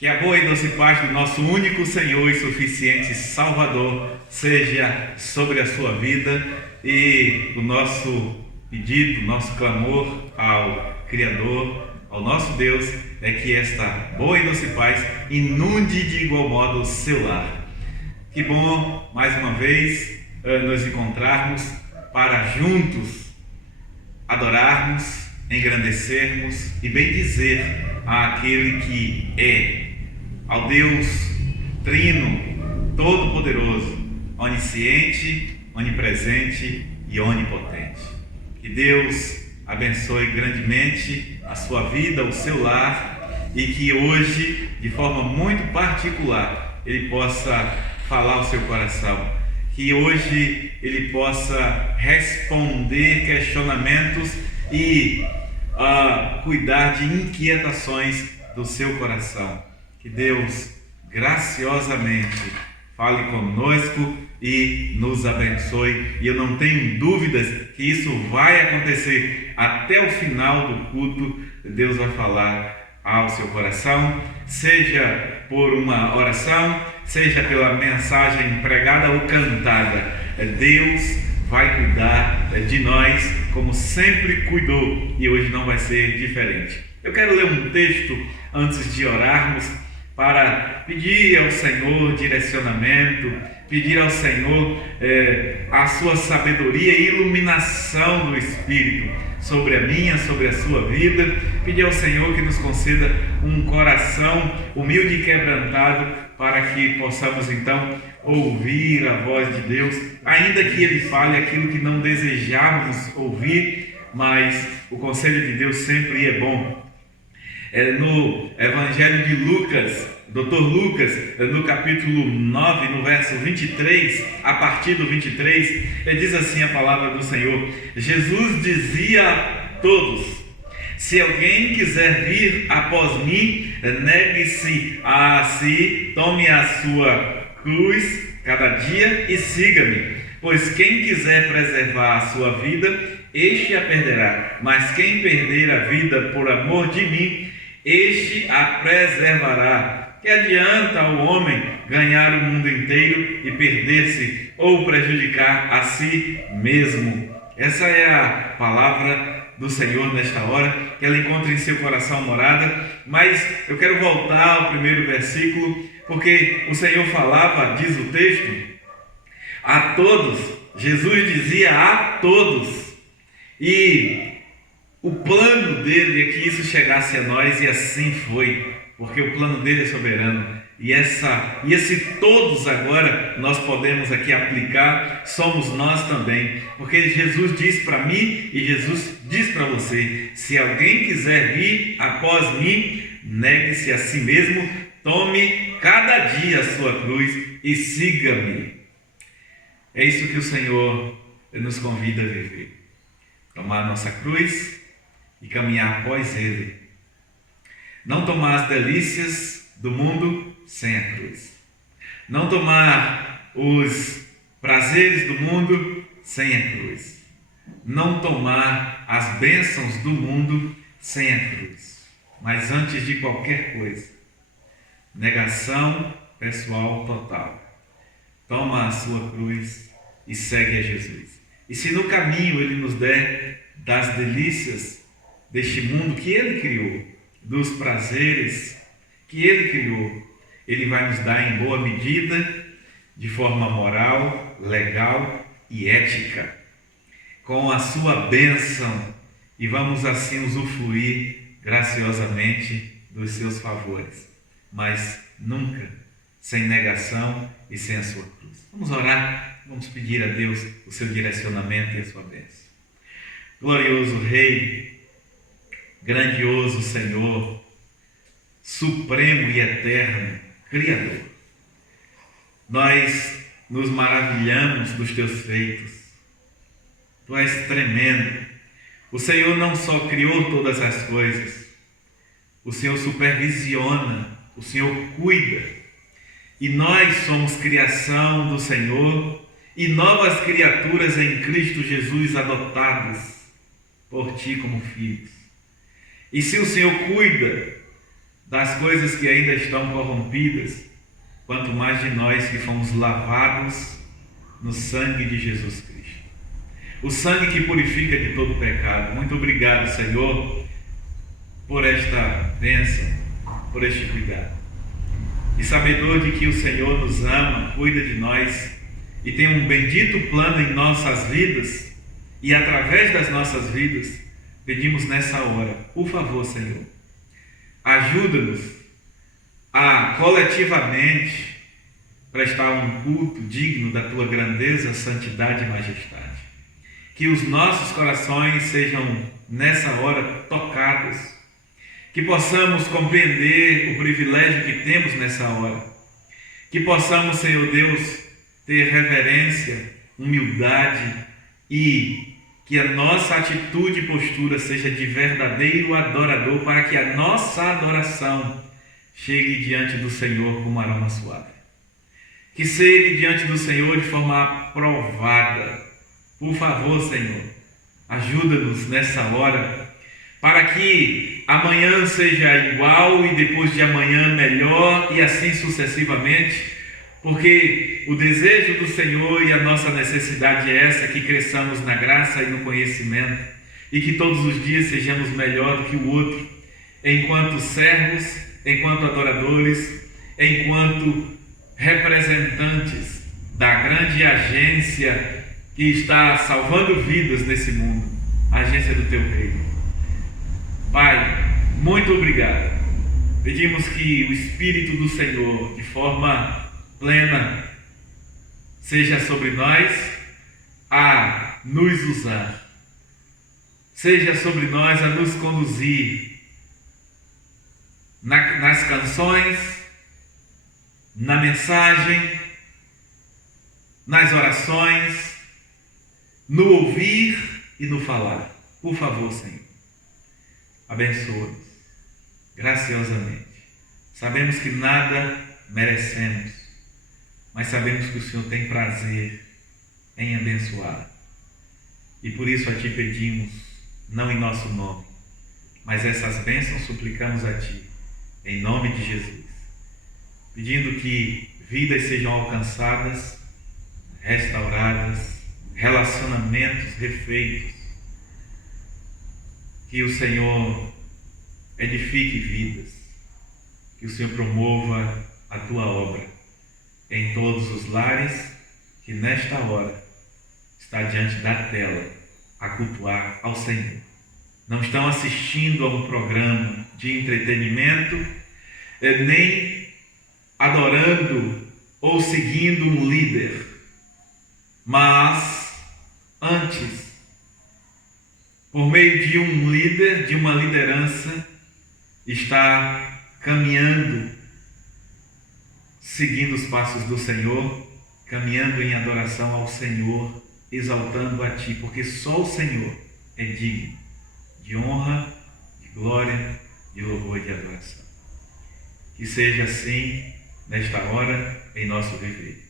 Que a boa e doce paz do nosso único Senhor e suficiente Salvador seja sobre a sua vida, e o nosso pedido, nosso clamor ao Criador, ao nosso Deus, é que esta boa e doce paz inunde de igual modo o seu lar. Que bom, mais uma vez, nos encontrarmos para juntos adorarmos, engrandecermos e bendizer àquele que é, ao Deus Trino, Todo-Poderoso, onisciente, onipresente e onipotente. Que Deus abençoe grandemente a sua vida, o seu lar, e que hoje, de forma muito particular, Ele possa falar ao seu coração. Que hoje Ele possa responder questionamentos e cuidar de inquietações do seu coração. Que Deus graciosamente fale conosco e nos abençoe. E eu não tenho dúvidas que isso vai acontecer até o final do culto. Deus vai falar ao seu coração, seja por uma oração, seja pela mensagem pregada ou cantada. Deus vai cuidar de nós como sempre cuidou, e hoje não vai ser diferente. Eu quero ler um texto antes de orarmos, para pedir ao Senhor direcionamento, pedir ao Senhor a sua sabedoria e iluminação do Espírito sobre a minha, sobre a sua vida. Pedir ao Senhor que nos conceda um coração humilde e quebrantado, para que possamos então ouvir a voz de Deus, ainda que Ele fale aquilo que não desejamos ouvir, mas o conselho de Deus sempre é bom. No Evangelho de Lucas, Dr. Lucas, no capítulo 9, no verso 23, a partir do 23, ele diz assim a palavra do Senhor: Jesus dizia a todos: se alguém quiser vir após mim, negue-se a si, tome a sua cruz cada dia e siga-me. Pois quem quiser preservar a sua vida, este a perderá. Mas quem perder a vida por amor de mim, este a preservará. Que adianta o homem ganhar o mundo inteiro e perder-se ou prejudicar a si mesmo? Essa é a palavra do Senhor nesta hora, que ela encontra em seu coração morada. Mas eu quero voltar ao primeiro versículo, porque o Senhor falava, diz o texto, a todos. Jesus dizia a todos, e o plano dele é que isso chegasse a nós, e assim foi, porque o plano dele é soberano. E esse todos agora nós podemos aqui aplicar, somos nós também, porque Jesus diz para mim e Jesus diz para você: se alguém quiser vir após mim, negue-se a si mesmo, tome cada dia a sua cruz e siga-me. É isso que o Senhor nos convida a viver: tomar a nossa cruz e caminhar após Ele. Não tomar as delícias do mundo sem a cruz. Não tomar os prazeres do mundo sem a cruz. Não tomar as bênçãos do mundo sem a cruz. Mas antes de qualquer coisa, negação pessoal total. Toma a sua cruz e segue a Jesus. E se no caminho Ele nos der das delícias deste mundo que Ele criou, dos prazeres que Ele criou, Ele vai nos dar em boa medida, de forma moral, legal e ética, com a sua bênção, e vamos assim usufruir graciosamente dos seus favores, mas nunca sem negação e sem a sua cruz. Vamos orar, vamos pedir a Deus o seu direcionamento e a sua bênção. Glorioso Rei, grandioso Senhor, supremo e eterno Criador, nós nos maravilhamos dos teus feitos. Tu és tremendo. O Senhor não só criou todas as coisas, o Senhor supervisiona, o Senhor cuida, e nós somos criação do Senhor e novas criaturas em Cristo Jesus, adotados por Ti como filhos. E se o Senhor cuida das coisas que ainda estão corrompidas, quanto mais de nós que fomos lavados no sangue de Jesus Cristo. O sangue que purifica de todo pecado. Muito obrigado, Senhor, por esta bênção, por este cuidado. E sabedor de que o Senhor nos ama, cuida de nós e tem um bendito plano em nossas vidas e através das nossas vidas, pedimos nessa hora, por favor, Senhor, ajuda-nos a coletivamente prestar um culto digno da Tua grandeza, santidade e majestade. Que os nossos corações sejam nessa hora tocados, que possamos compreender o privilégio que temos nessa hora, que possamos, Senhor Deus, ter reverência, humildade e que a nossa atitude e postura seja de verdadeiro adorador, para que a nossa adoração chegue diante do Senhor como aroma suave. Que chegue diante do Senhor de forma aprovada. Por favor, Senhor, ajuda-nos nessa hora, para que amanhã seja igual e depois de amanhã melhor e assim sucessivamente, porque o desejo do Senhor e a nossa necessidade é essa, que cresçamos na graça e no conhecimento e que todos os dias sejamos melhor do que o outro, enquanto servos, enquanto adoradores, enquanto representantes da grande agência que está salvando vidas nesse mundo, a agência do Teu reino. Pai, muito obrigado. Pedimos que o Espírito do Senhor, de forma plena, seja sobre nós a nos usar, seja sobre nós a nos conduzir nas canções, na mensagem, nas orações, no ouvir e no falar. Por favor, Senhor, abençoa-nos graciosamente. Sabemos que nada merecemos, mas sabemos que o Senhor tem prazer em abençoar. E por isso a Ti pedimos, não em nosso nome, mas essas bênçãos suplicamos a Ti, em nome de Jesus, pedindo que vidas sejam alcançadas, restauradas, relacionamentos refeitos, que o Senhor edifique vidas, que o Senhor promova a Tua obra em todos os lares que nesta hora está diante da tela a cultuar ao Senhor. Não estão assistindo a um programa de entretenimento, nem adorando ou seguindo um líder, mas antes, por meio de um líder, de uma liderança, está caminhando, seguindo os passos do Senhor, caminhando em adoração ao Senhor, exaltando a Ti, porque só o Senhor é digno de honra, de glória, de louvor e de adoração. Que seja assim nesta hora em nosso viver.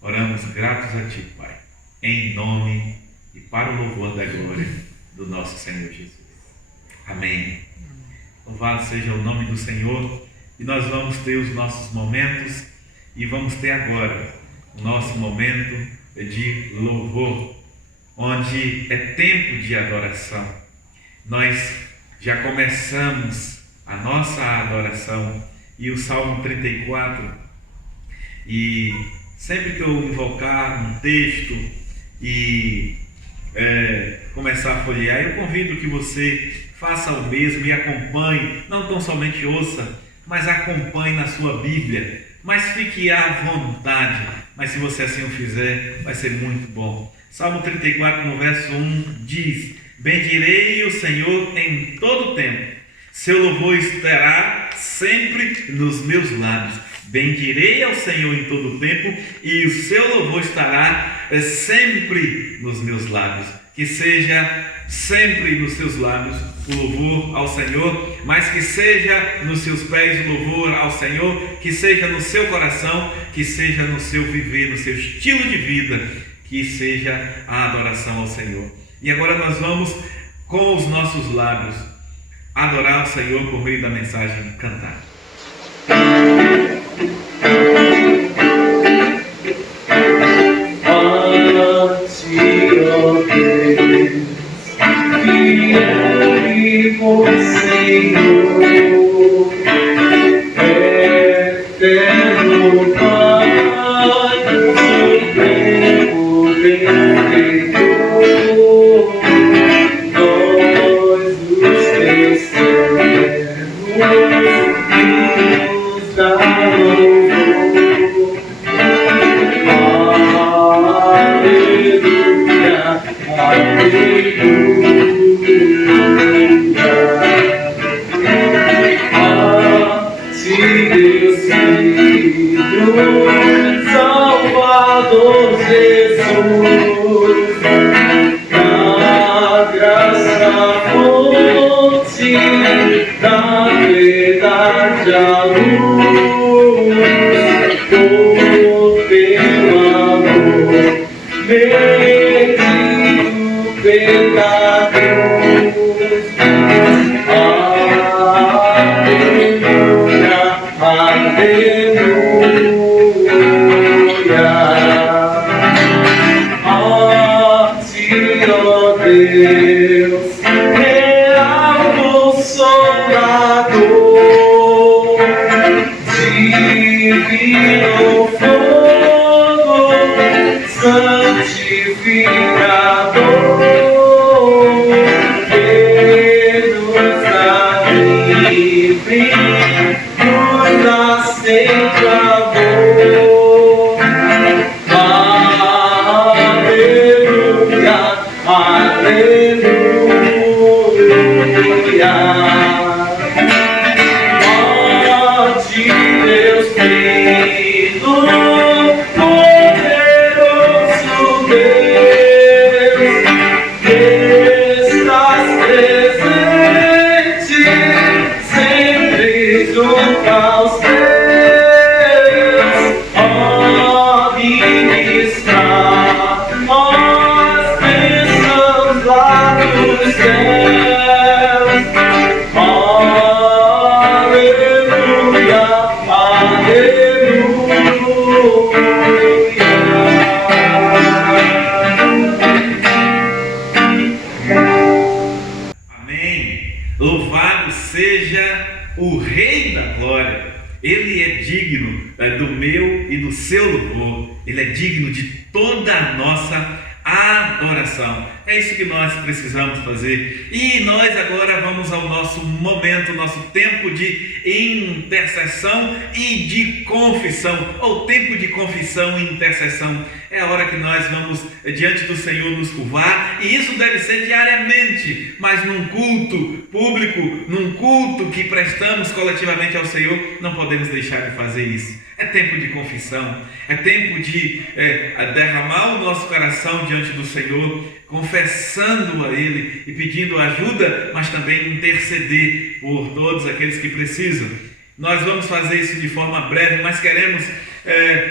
Oramos gratos a Ti, Pai, em nome e para o louvor da glória do nosso Senhor Jesus. Amém. Louvado seja o nome do Senhor. E nós vamos ter os nossos momentos e vamos ter agora o nosso momento de louvor, onde é tempo de adoração. Nós já começamos a nossa adoração e o Salmo 34, e sempre que eu invocar um texto e começar a folhear, eu convido que você faça o mesmo e acompanhe, não tão somente ouça, mas acompanhe na sua Bíblia, mas fique à vontade, mas se você assim o fizer, vai ser muito bom. Salmo 34, no verso 1, diz: bendirei o Senhor em todo o tempo, seu louvor estará sempre nos meus lábios. Bendirei ao Senhor em todo o tempo, e o seu louvor estará sempre nos meus lábios. Que seja sempre nos seus lábios o louvor ao Senhor, mas que seja nos seus pés o louvor ao Senhor, que seja no seu coração, que seja no seu viver, no seu estilo de vida, que seja a adoração ao Senhor. E agora nós vamos, com os nossos lábios, adorar o Senhor por meio da mensagem cantada. eterno Pai, supremo benfeitor, nós os teus servos, filhos da louvor. Aleluia, aleluia. Deus Filho, Salvador Jesus, da graça fonte, da verdade a luz, por teu amor, bendito pecador. Aleluia, a ti, ó Deus, real Consolador, divino fogo, santificador, que nos dá livre, nos dá sempre amor. Aleluia, aleluia. Ó de Deus Filho, poderoso Deus, que estás presente sempre junto aos teus, ó ministrar as bênçãos lá dos céus. Aleluia, aleluia. Amém. Louvado seja o Rei da Glória. Ele é digno do meu e do seu louvor. Ele é digno de toda a nossa adoração. É isso que nós precisamos fazer. E nós agora vamos ao nosso momento, nosso tempo de intercessão e de confissão, ou tempo de confissão e intercessão. É a hora que nós vamos diante do Senhor nos curvar, e isso deve ser diariamente, mas num culto público, num culto que prestamos coletivamente ao Senhor, não podemos deixar de fazer isso. É tempo de confissão, é tempo de derramar o nosso coração diante do Senhor, confessando a Ele e pedindo ajuda, mas também interceder por todos aqueles que precisam. Nós vamos fazer isso de forma breve, mas queremos,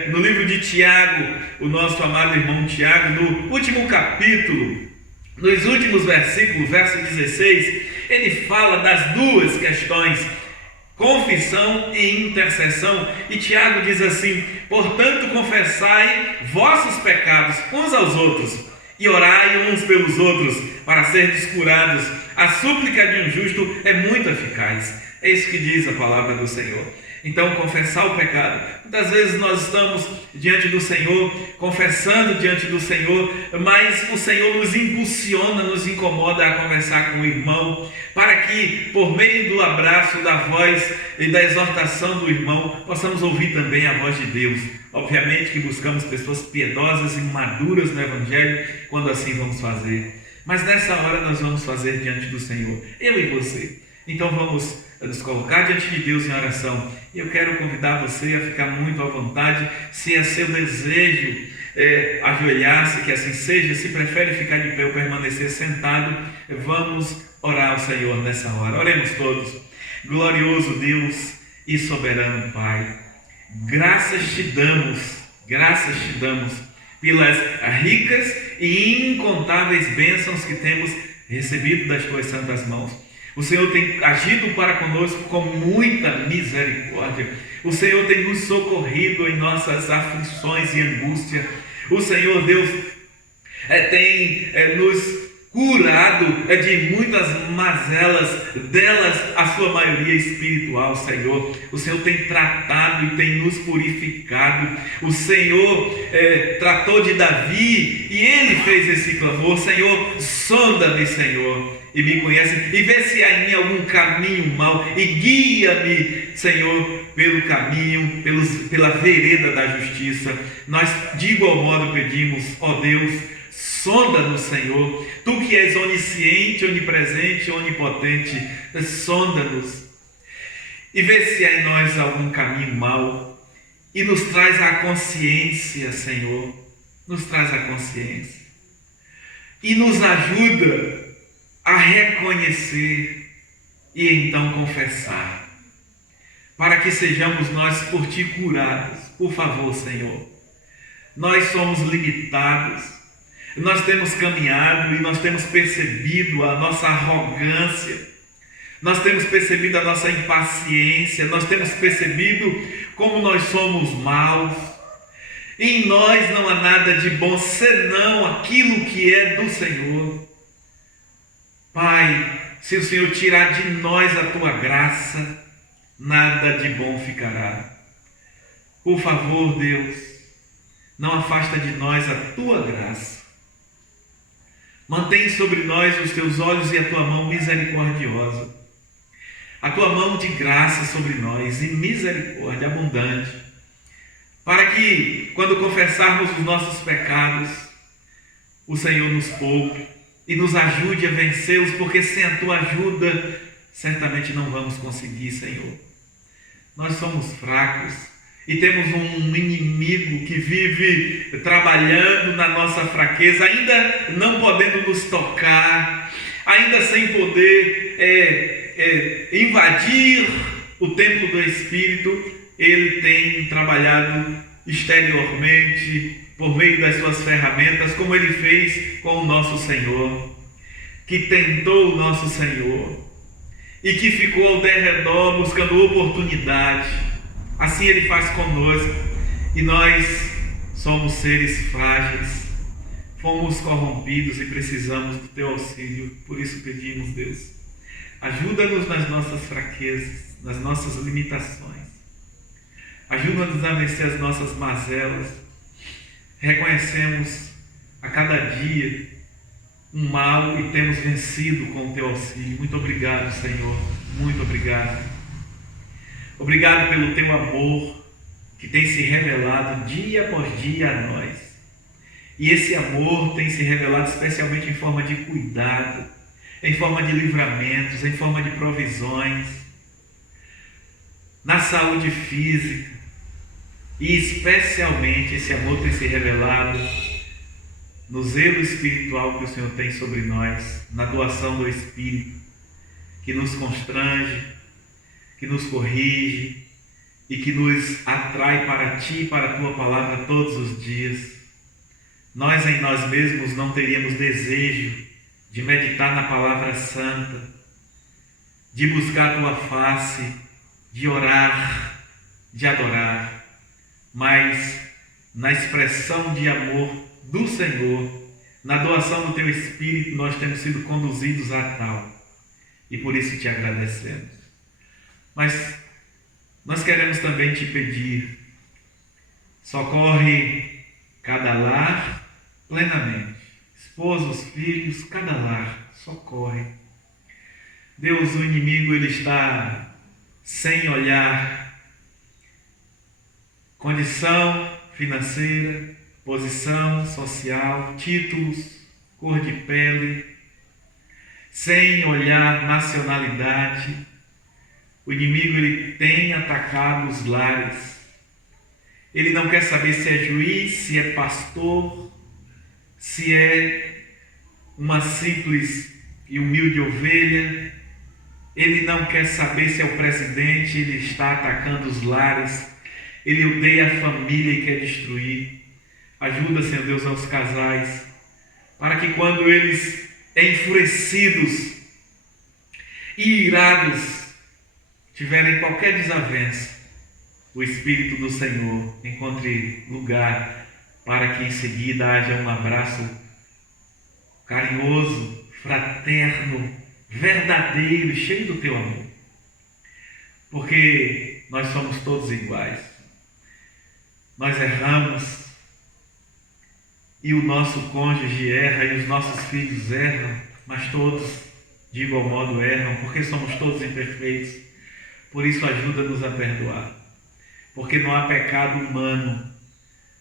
no livro de Tiago, o nosso amado irmão Tiago, no último capítulo, nos últimos versículos, verso 16, ele fala das duas questões, confissão e intercessão, e Tiago diz assim: portanto confessai vossos pecados uns aos outros, e orai uns pelos outros, para serdes curados. A súplica de um justo é muito eficaz. É isso que diz a palavra do Senhor. Então, confessar o pecado. Muitas vezes nós estamos diante do Senhor, confessando diante do Senhor, mas o Senhor nos impulsiona, nos incomoda a conversar com o irmão, para que, por meio do abraço, da voz e da exortação do irmão, possamos ouvir também a voz de Deus. Obviamente que buscamos pessoas piedosas e maduras no Evangelho, quando assim vamos fazer. Mas nessa hora nós vamos fazer diante do Senhor, eu e você. Então vamos nos colocar diante de Deus em oração. E eu quero convidar você a ficar muito à vontade, se é seu desejo ajoelhar-se, que assim seja. Se prefere ficar de pé ou permanecer sentado, vamos orar ao Senhor nessa hora. Oremos todos. Glorioso Deus e soberano Pai, graças te damos pelas ricas e incontáveis bênçãos que temos recebido das tuas santas mãos. O Senhor tem agido para conosco com muita misericórdia. O Senhor tem nos socorrido em nossas aflições e angústia. O Senhor Deus tem nos curado de muitas mazelas, delas a sua maioria espiritual, Senhor. O Senhor tem tratado e tem nos purificado. O Senhor tratou de Davi e ele fez esse clamor: Senhor, sonda-me, Senhor, e me conhece, e vê se há em mim algum caminho mau, e guia-me, Senhor, pelo caminho, pela vereda da justiça. Nós de igual modo pedimos: ó Deus, sonda-nos, Senhor, Tu que és onisciente, onipresente, onipotente, sonda-nos e vê se há em nós algum caminho mau e nos traz a consciência, Senhor, nos traz a consciência e nos ajuda a reconhecer e então confessar, para que sejamos nós por Ti curados. Por favor, Senhor, nós somos limitados, nós temos caminhado e nós temos percebido a nossa arrogância, nós temos percebido a nossa impaciência, nós temos percebido como nós somos maus. Em nós não há nada de bom senão aquilo que é do Senhor. Pai, se o Senhor tirar de nós a Tua graça, nada de bom ficará. Por favor, Deus, não afasta de nós a Tua graça. Mantém sobre nós os Teus olhos e a Tua mão misericordiosa. A Tua mão de graça sobre nós e misericórdia abundante, para que, quando confessarmos os nossos pecados, o Senhor nos poupe e nos ajude a vencê-los, porque sem a Tua ajuda, certamente não vamos conseguir, Senhor. Nós somos fracos e temos um inimigo que vive trabalhando na nossa fraqueza, ainda não podendo nos tocar, ainda sem poder invadir o templo do Espírito. Ele tem trabalhado exteriormente, por meio das suas ferramentas, como Ele fez com o nosso Senhor, que tentou o nosso Senhor e que ficou ao derredor buscando oportunidade. Assim Ele faz conosco, e nós somos seres frágeis, fomos corrompidos e precisamos do Teu auxílio. Por isso pedimos, Deus, ajuda-nos nas nossas fraquezas, nas nossas limitações. Ajuda-nos a vencer as nossas mazelas. Reconhecemos a cada dia um mal e temos vencido com o Teu auxílio. Muito obrigado, Senhor. Muito obrigado. Obrigado pelo Teu amor que tem se revelado dia após dia a nós. E esse amor tem se revelado especialmente em forma de cuidado, em forma de livramentos, em forma de provisões, na saúde física. E especialmente esse amor tem se revelado no zelo espiritual que o Senhor tem sobre nós, na doação do Espírito, que nos constrange, que nos corrige e que nos atrai para Ti e para a Tua palavra todos os dias. Nós em nós mesmos não teríamos desejo de meditar na palavra santa, de buscar a Tua face, de orar, de adorar, mas na expressão de amor do Senhor, na doação do Teu Espírito, nós temos sido conduzidos a tal, e por isso Te agradecemos. Mas nós queremos também Te pedir: socorre cada lar plenamente, esposos, filhos, cada lar, socorre. Deus, o inimigo, ele está sem olhar condição financeira, posição social, títulos, cor de pele, sem olhar nacionalidade. O inimigo, ele tem atacado os lares. Ele não quer saber se é juiz, se é pastor, se é uma simples e humilde ovelha. Ele não quer saber se é o presidente. Ele está atacando os lares. Ele odeia a família e quer destruir. Ajuda, Senhor Deus, aos casais, para que quando eles, enfurecidos e irados, tiverem qualquer desavença, o Espírito do Senhor encontre lugar para que em seguida haja um abraço carinhoso, fraterno, verdadeiro, cheio do teu amor. Porque nós somos todos iguais. Nós erramos e o nosso cônjuge erra e os nossos filhos erram, mas todos de igual modo erram, porque somos todos imperfeitos. Por isso ajuda-nos a perdoar. Porque não há pecado humano,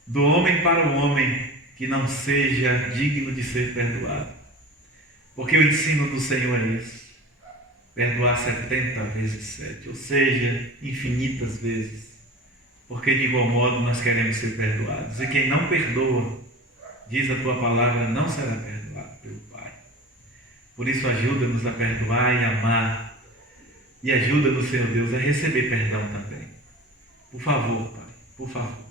do homem para o homem, que não seja digno de ser perdoado. Porque o ensino do Senhor é esse: perdoar 70 vezes 7, ou seja, infinitas vezes. Porque de igual modo nós queremos ser perdoados. E quem não perdoa, diz a tua palavra, não será perdoado pelo Pai. Por isso ajuda-nos a perdoar e amar. E ajuda-nos, Senhor Deus, a receber perdão também. Por favor, Pai, por favor.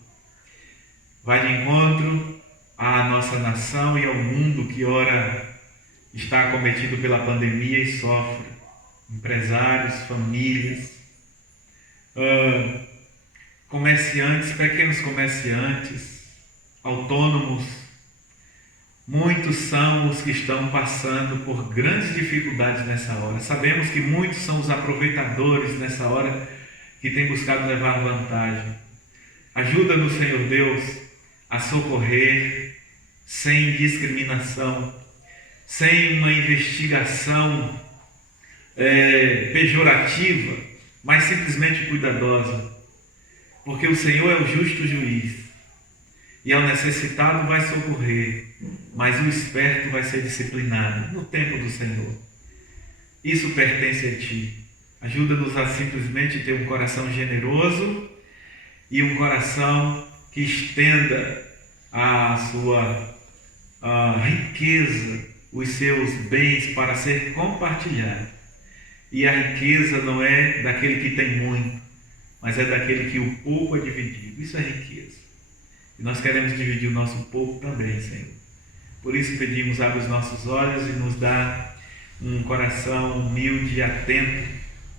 Vai de encontro à nossa nação e ao mundo que ora está acometido pela pandemia e sofre. Empresários, famílias, comerciantes, pequenos comerciantes, autônomos. Muitos são os que estão passando por grandes dificuldades nessa hora. Sabemos que muitos são os aproveitadores nessa hora que têm buscado levar vantagem. Ajuda-nos, Senhor Deus, a socorrer sem discriminação, sem uma investigação pejorativa, mas simplesmente cuidadosa. Porque o Senhor é o justo juiz. E ao necessitado vai socorrer, mas o esperto vai ser disciplinado no tempo do Senhor. Isso pertence a Ti. Ajuda-nos a simplesmente ter um coração generoso e um coração que estenda a sua riqueza, os seus bens para ser compartilhado. E a riqueza não é daquele que tem muito, mas é daquele que o pouco é dividido. Isso é riqueza. E nós queremos dividir o nosso pouco também, Senhor. Por isso pedimos, abre os nossos olhos e nos dá um coração humilde e atento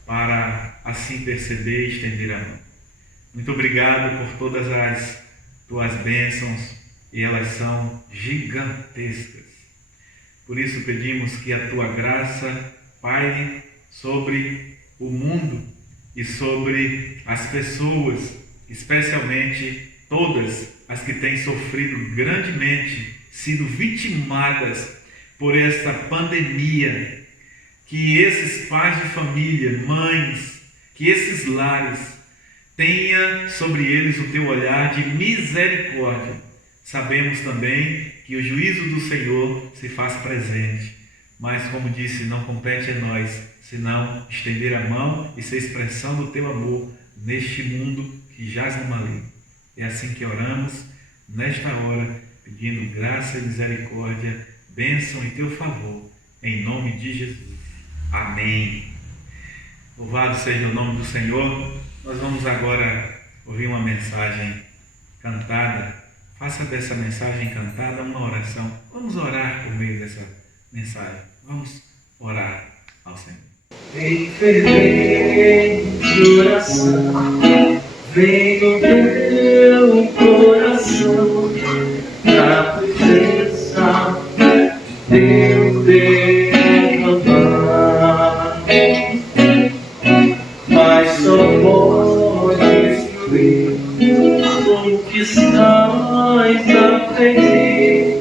para assim perceber e estender a mão. Muito obrigado por todas as tuas bênçãos, e elas são gigantescas. Por isso pedimos que a tua graça paire sobre o mundo e sobre as pessoas, especialmente todas as que têm sofrido grandemente, sido vitimadas por esta pandemia. Que esses pais de família, mães, que esses lares tenha sobre eles o teu olhar de misericórdia. Sabemos também que o juízo do Senhor se faz presente, mas como disse, não compete a nós, senão estender a mão e ser expressão do teu amor neste mundo que jaz no maligno. É assim que oramos nesta hora, pedindo graça e misericórdia, bênção e teu favor, em nome de Jesus. Amém. Louvado seja o nome do Senhor. Nós vamos agora ouvir uma mensagem cantada. Faça dessa mensagem cantada uma oração. Vamos orar por meio dessa mensagem. Vamos orar ao Senhor. Vem fervente oração, vem no teu coração, na presença de Deus derramar. Mas só podes crer o que estás a pedir,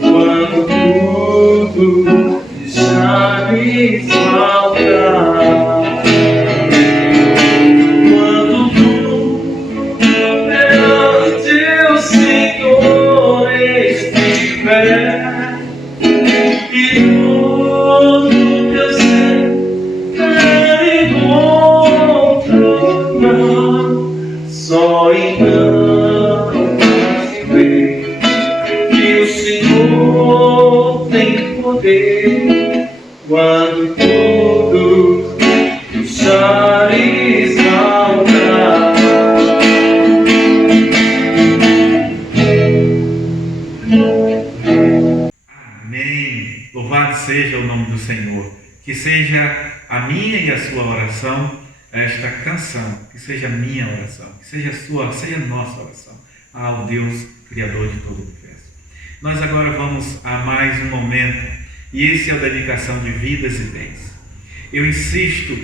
quando tudo deixares faltar. Quando tu perante o Senhor estiver e todo teu ser encontrar, só então se vê que o Senhor tem poder. Quando tudo deixares faltar. Amém. Louvado seja o nome do Senhor. Que seja a minha e a sua oração esta canção, que seja a minha oração, que seja a sua, seja a nossa oração ao Deus Criador de todo o universo. Nós agora vamos a mais um momento E esse é a dedicação de vidas e bens. Eu insisto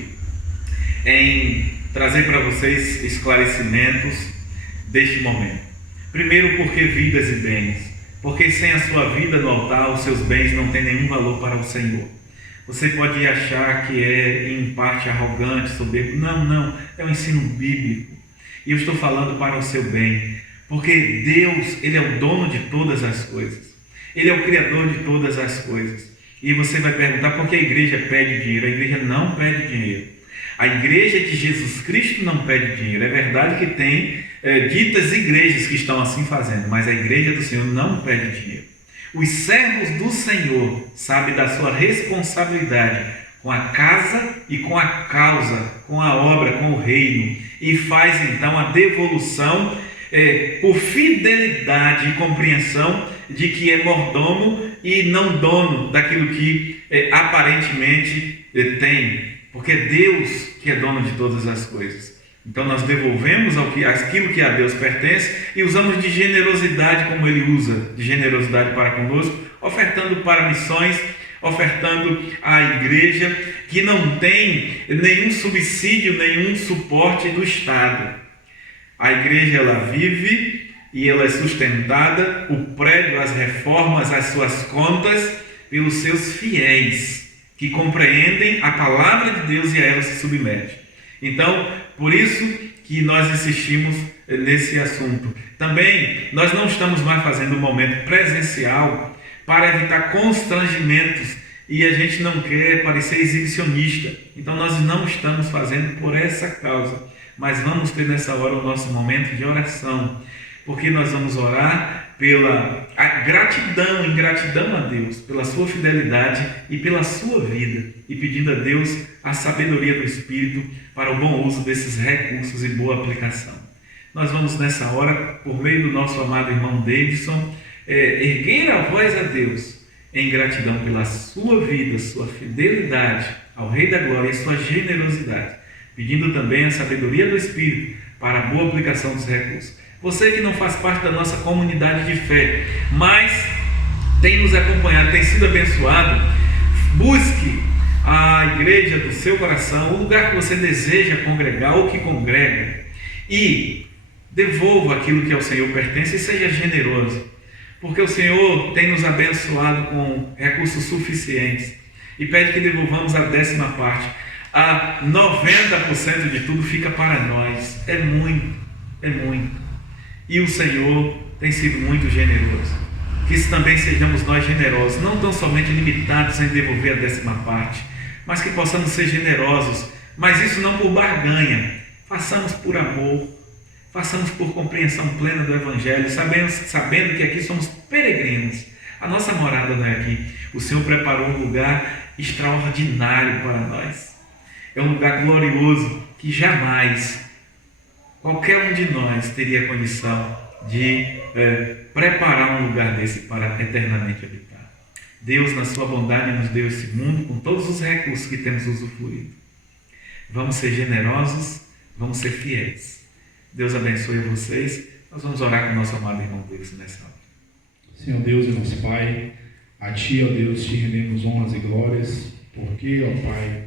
em trazer para vocês esclarecimentos deste momento. Primeiro, porque vidas e bens? Porque sem a sua vida no altar, os seus bens não têm nenhum valor para o Senhor. Você pode achar que é em parte arrogante, soberbo. Não, é um ensino bíblico. E eu estou falando para o seu bem. Porque Deus, Ele é o dono de todas as coisas. Ele é o Criador de todas as coisas. E você vai perguntar por que a igreja pede dinheiro. A igreja não pede dinheiro. A igreja de Jesus Cristo não pede dinheiro. É verdade que tem ditas igrejas que estão assim fazendo, mas a igreja do Senhor não pede dinheiro. Os servos do Senhor sabem da sua responsabilidade com a casa e com a causa, com a obra, com o reino, e faz então a devolução por fidelidade e compreensão de que é mordomo e não dono daquilo que aparentemente tem, porque é Deus que é dono de todas as coisas. Então nós devolvemos aquilo que a Deus pertence e usamos de generosidade como Ele usa, de generosidade para conosco, ofertando para missões, ofertando à igreja que não tem nenhum subsídio, nenhum suporte do Estado. A igreja ela vive e ela é sustentada, o prédio, as reformas, as suas contas, pelos seus fiéis, que compreendem a palavra de Deus e a ela se submetem. Então, por isso que nós insistimos nesse assunto. Também, nós não estamos mais fazendo um momento presencial para evitar constrangimentos e a gente não quer parecer exibicionista. Então, nós não estamos fazendo por essa causa, mas vamos ter nessa hora o nosso momento de oração, porque nós vamos orar pela gratidão, em gratidão a Deus, pela sua fidelidade e pela sua vida, e pedindo a Deus a sabedoria do Espírito para o bom uso desses recursos e boa aplicação. Nós vamos nessa hora, por meio do nosso amado irmão Davidson, erguer a voz a Deus em gratidão pela sua vida, sua fidelidade ao Rei da Glória e sua generosidade, pedindo também a sabedoria do Espírito para a boa aplicação dos recursos. Você que não faz parte da nossa comunidade de fé, mas tem nos acompanhado, tem sido abençoado, busque a igreja do seu coração, o lugar que você deseja congregar ou que congrega, e devolva aquilo que ao Senhor pertence e seja generoso, porque o Senhor tem nos abençoado com recursos suficientes e pede que devolvamos a 10ª parte. A 90% de tudo fica para nós. É muito. E o Senhor tem sido muito generoso. Que também sejamos nós generosos, não tão somente limitados em devolver a 10ª parte, mas que possamos ser generosos, mas isso não por barganha. Façamos por amor, façamos por compreensão plena do Evangelho, sabendo que aqui somos peregrinos. A nossa morada não é aqui. O Senhor preparou um lugar extraordinário para nós. É um lugar glorioso que jamais qualquer um de nós teria condição de preparar um lugar desse para eternamente habitar. Deus, na sua bondade, nos deu esse mundo com todos os recursos que temos usufruído. Vamos ser generosos, vamos ser fiéis. Deus abençoe vocês. Nós vamos orar com o nosso amado irmão Deus nessa hora. Senhor Deus e nosso Pai, a Ti, ó Deus, te rendemos honras e glórias, porque, ó Pai,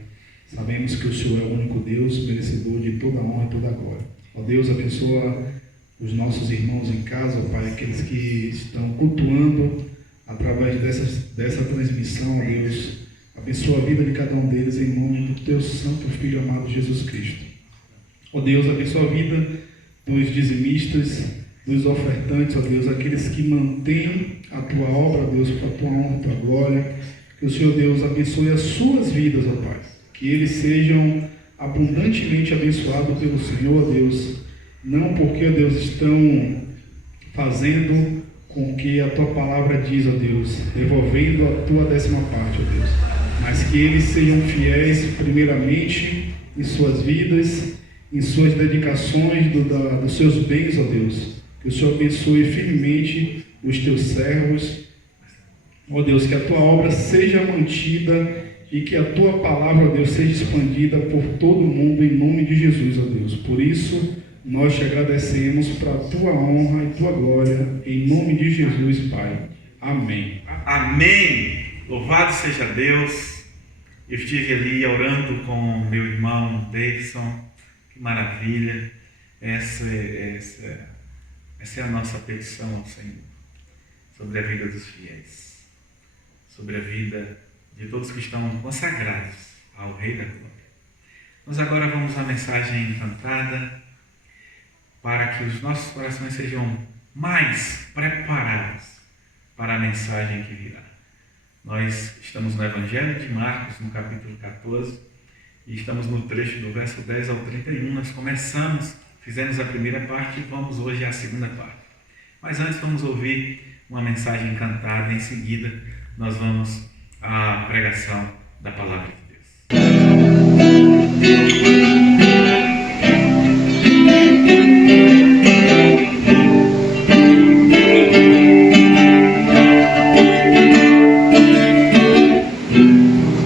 sabemos que o Senhor é o único Deus, merecedor de toda a honra e toda a glória. Ó Deus, abençoa os nossos irmãos em casa, ó Pai, aqueles que estão cultuando através dessa transmissão, ó Deus. Abençoa a vida de cada um deles em nome do Teu Santo Filho amado Jesus Cristo. Ó Deus, abençoa a vida dos dizimistas, dos ofertantes, ó Deus, aqueles que mantêm a Tua obra, ó Deus, para a Tua honra, a Tua glória. Que o Senhor Deus abençoe as suas vidas, ó Pai. Que eles sejam abundantemente abençoados pelo Senhor, ó Deus, não porque, ó Deus, estão fazendo com que a Tua palavra diz, ó Deus, devolvendo a Tua 10ª parte, ó Deus, mas que eles sejam fiéis primeiramente em suas vidas, em suas dedicações dos seus bens, ó Deus. Que o Senhor abençoe firmemente os Teus servos, ó Deus, que a Tua obra seja mantida e que a Tua palavra, ó Deus, seja expandida por todo o mundo em nome de Jesus, ó Deus. Por isso, nós te agradecemos para a Tua honra e Tua glória, em nome de Jesus, Pai. Amém. Amém. Louvado seja Deus. Eu estive ali orando com meu irmão Davidson. Que maravilha. Essa é a nossa petição ao Senhor. Sobre a vida dos fiéis. Sobre a vida de todos que estão consagrados ao Rei da Glória. Nós agora vamos à mensagem cantada para que os nossos corações sejam mais preparados para a mensagem que virá. Nós estamos no Evangelho de Marcos, no capítulo 14, e estamos no trecho do verso 10 ao 31. Nós fizemos a primeira parte e vamos hoje à segunda parte. Mas antes vamos ouvir uma mensagem cantada, em seguida nós vamos à pregação da Palavra de Deus.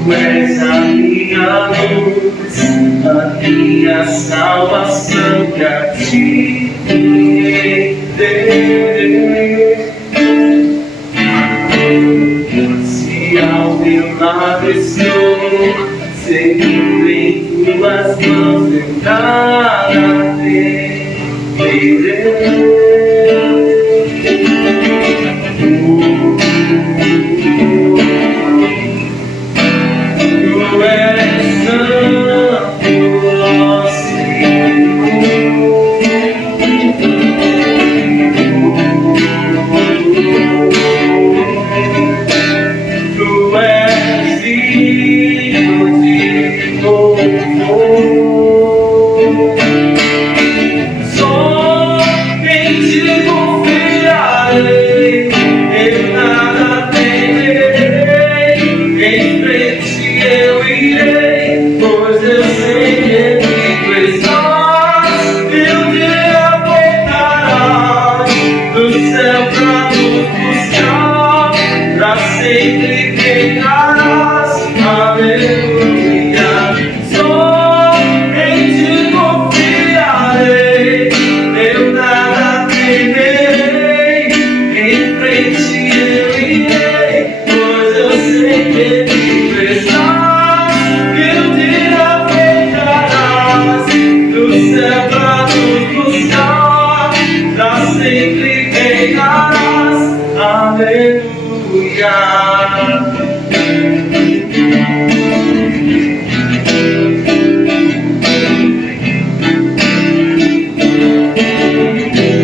Tu és a minha luz, a minha salvação, que a ti me renderei. Se ao teu lado estou, seguro em tuas mãos, eu nada temerei. Tu és santo, ó Senhor. Tu és digno de louvor. Só em ti confiarei, eu nada temerei. Em frente eu irei, pois eu sei que tu estás. E um dia voltarás do céu pra nos buscar, pra sempre reinarás. Aleluia. Só em ti confiarei, eu nada temerei. Em frente eu irei, pois eu sei que tu estás. E um dia voltarás do céu pra nos buscar, pra sempre reinarás. Aleluia.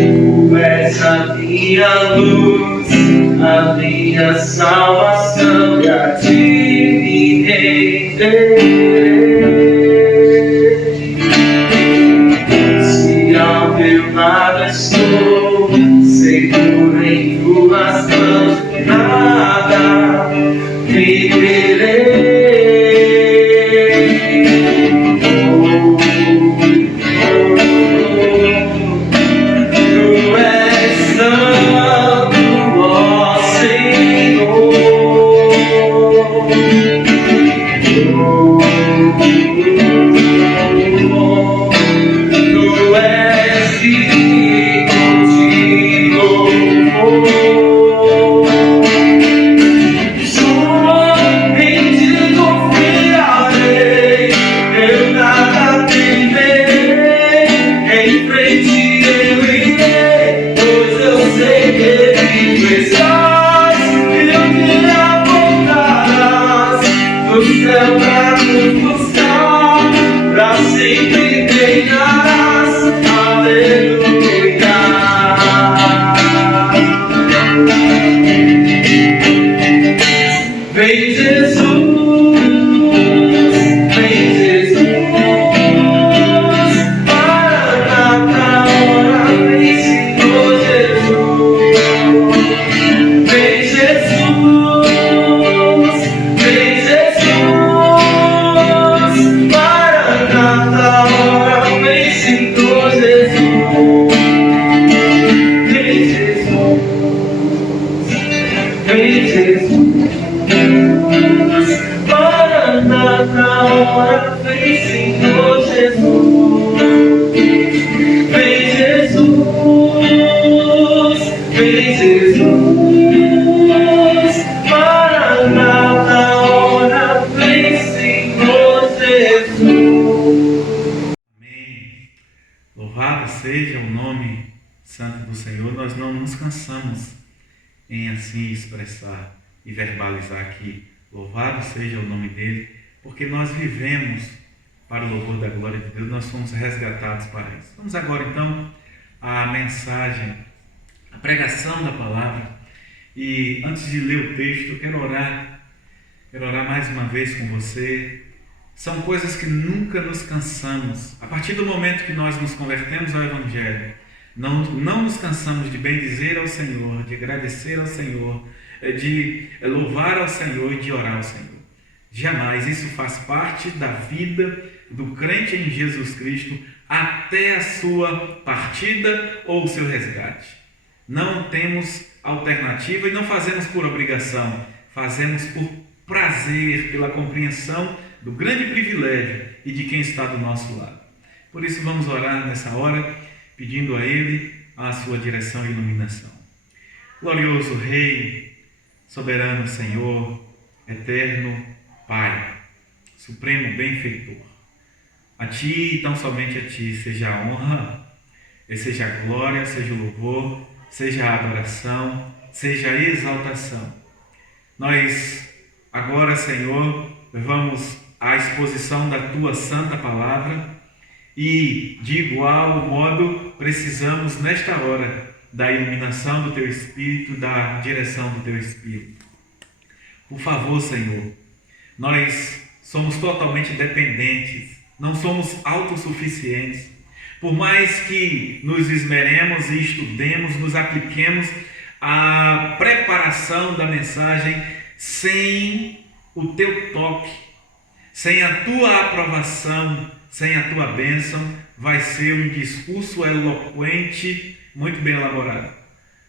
Tu és a minha luz, a minha salvação, e a ti me renderei. Se ao teu lado estou, seguro em tuas mãos, nada temerei. Tu és santo, ó Senhor. Santo do Senhor, nós não nos cansamos em assim expressar e verbalizar aqui, louvado seja o nome dele, porque nós vivemos para o louvor da glória de Deus, nós fomos resgatados para isso. Vamos agora então à mensagem, à pregação da palavra. E antes de ler o texto, eu quero orar mais uma vez com você. São coisas que nunca nos cansamos. A partir do momento que nós nos convertemos ao Evangelho, não nos cansamos de bendizer ao Senhor, de agradecer ao Senhor, de louvar ao Senhor e de orar ao Senhor. Jamais. Isso faz parte da vida do crente em Jesus Cristo até a sua partida ou o seu resgate. Não temos alternativa e não fazemos por obrigação, fazemos por prazer, pela compreensão do grande privilégio e de quem está do nosso lado. Por isso vamos orar nessa hora, pedindo a Ele a sua direção e iluminação. Glorioso Rei, soberano Senhor, eterno Pai, supremo benfeitor, a Ti e tão somente a Ti seja a honra, seja a glória, seja o louvor, seja a adoração, seja a exaltação. Nós agora, Senhor, vamos à exposição da Tua santa palavra e, de igual modo, precisamos nesta hora da iluminação do Teu Espírito, da direção do Teu Espírito. Por favor, Senhor, nós somos totalmente dependentes, não somos autossuficientes. Por mais que nos esmeremos e estudemos, nos apliquemos à preparação da mensagem, sem o Teu toque, sem a Tua aprovação, sem a Tua bênção, vai ser um discurso eloquente, muito bem elaborado.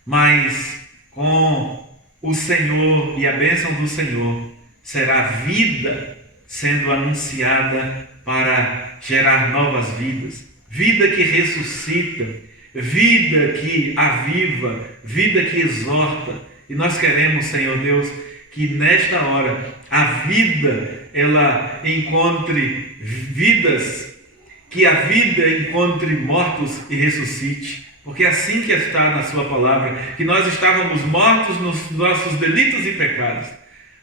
Mas com o Senhor e a bênção do Senhor, será vida sendo anunciada para gerar novas vidas. Vida que ressuscita, vida que aviva, vida que exorta. E nós queremos, Senhor Deus, que nesta hora a vida, ela encontre vidas, que a vida encontre mortos e ressuscite. Porque é assim que está na sua palavra, que nós estávamos mortos nos nossos delitos e pecados,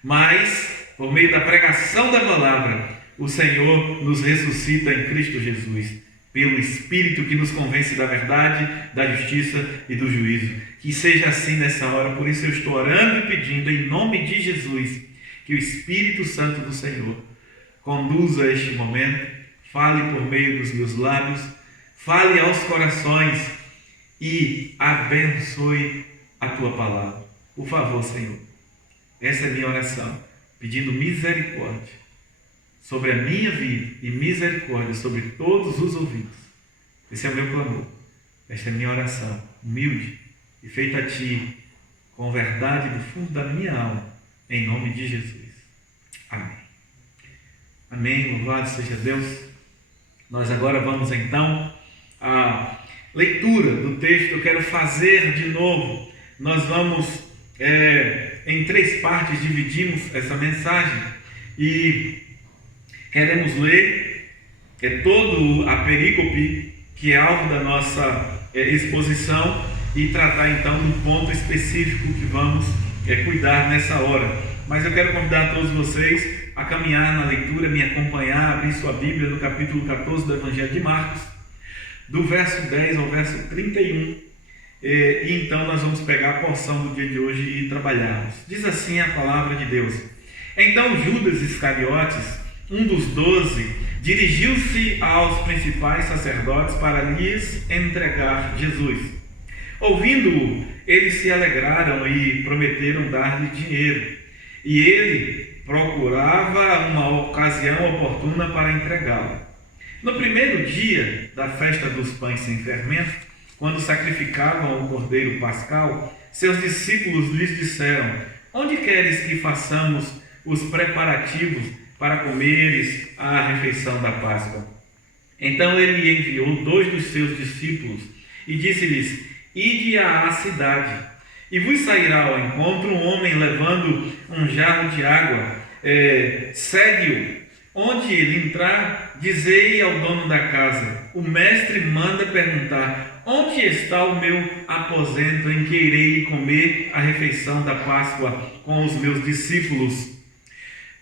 mas por meio da pregação da palavra, o Senhor nos ressuscita em Cristo Jesus, pelo Espírito que nos convence da verdade, da justiça e do juízo. Que seja assim nessa hora. Por isso eu estou orando e pedindo em nome de Jesus, que o Espírito Santo do Senhor conduza este momento, fale por meio dos meus lábios, fale aos corações e abençoe a Tua palavra. Por favor, Senhor, essa é a minha oração, pedindo misericórdia sobre a minha vida e misericórdia sobre todos os ouvidos. Esse é o meu clamor. Esta é a minha oração, humilde e feita a Ti, com verdade do fundo da minha alma, em nome de Jesus. Amém. Amém. Louvado seja Deus. Nós agora vamos então à leitura do texto. Eu quero fazer de novo. Nós vamos em 3 partes, dividimos essa mensagem e queremos ler toda a perícope que é alvo da nossa exposição e tratar então do ponto específico que vamos cuidar nessa hora. Mas eu quero convidar todos vocês a caminhar na leitura, me acompanhar, abrir sua Bíblia no capítulo 14 do Evangelho de Marcos, do verso 10 ao verso 31. E então nós vamos pegar a porção do dia de hoje e trabalharmos. Diz assim a palavra de Deus: Então Judas Iscariotes, um dos 12, dirigiu-se aos principais sacerdotes para lhes entregar Jesus. Ouvindo-o, eles se alegraram e prometeram dar-lhe dinheiro. E ele procurava uma ocasião oportuna para entregá-lo. No primeiro dia da festa dos pães sem fermento, quando sacrificavam o cordeiro pascal, seus discípulos lhes disseram: Onde queres que façamos os preparativos para comeres a refeição da Páscoa? Então ele enviou 2 dos seus discípulos e disse-lhes: Ide à cidade, e vos sairá ao encontro um homem levando um jarro de água. Segue-o. Onde ele entrar, dizei ao dono da casa: O mestre manda perguntar: onde está o meu aposento em que irei comer a refeição da Páscoa com os meus discípulos?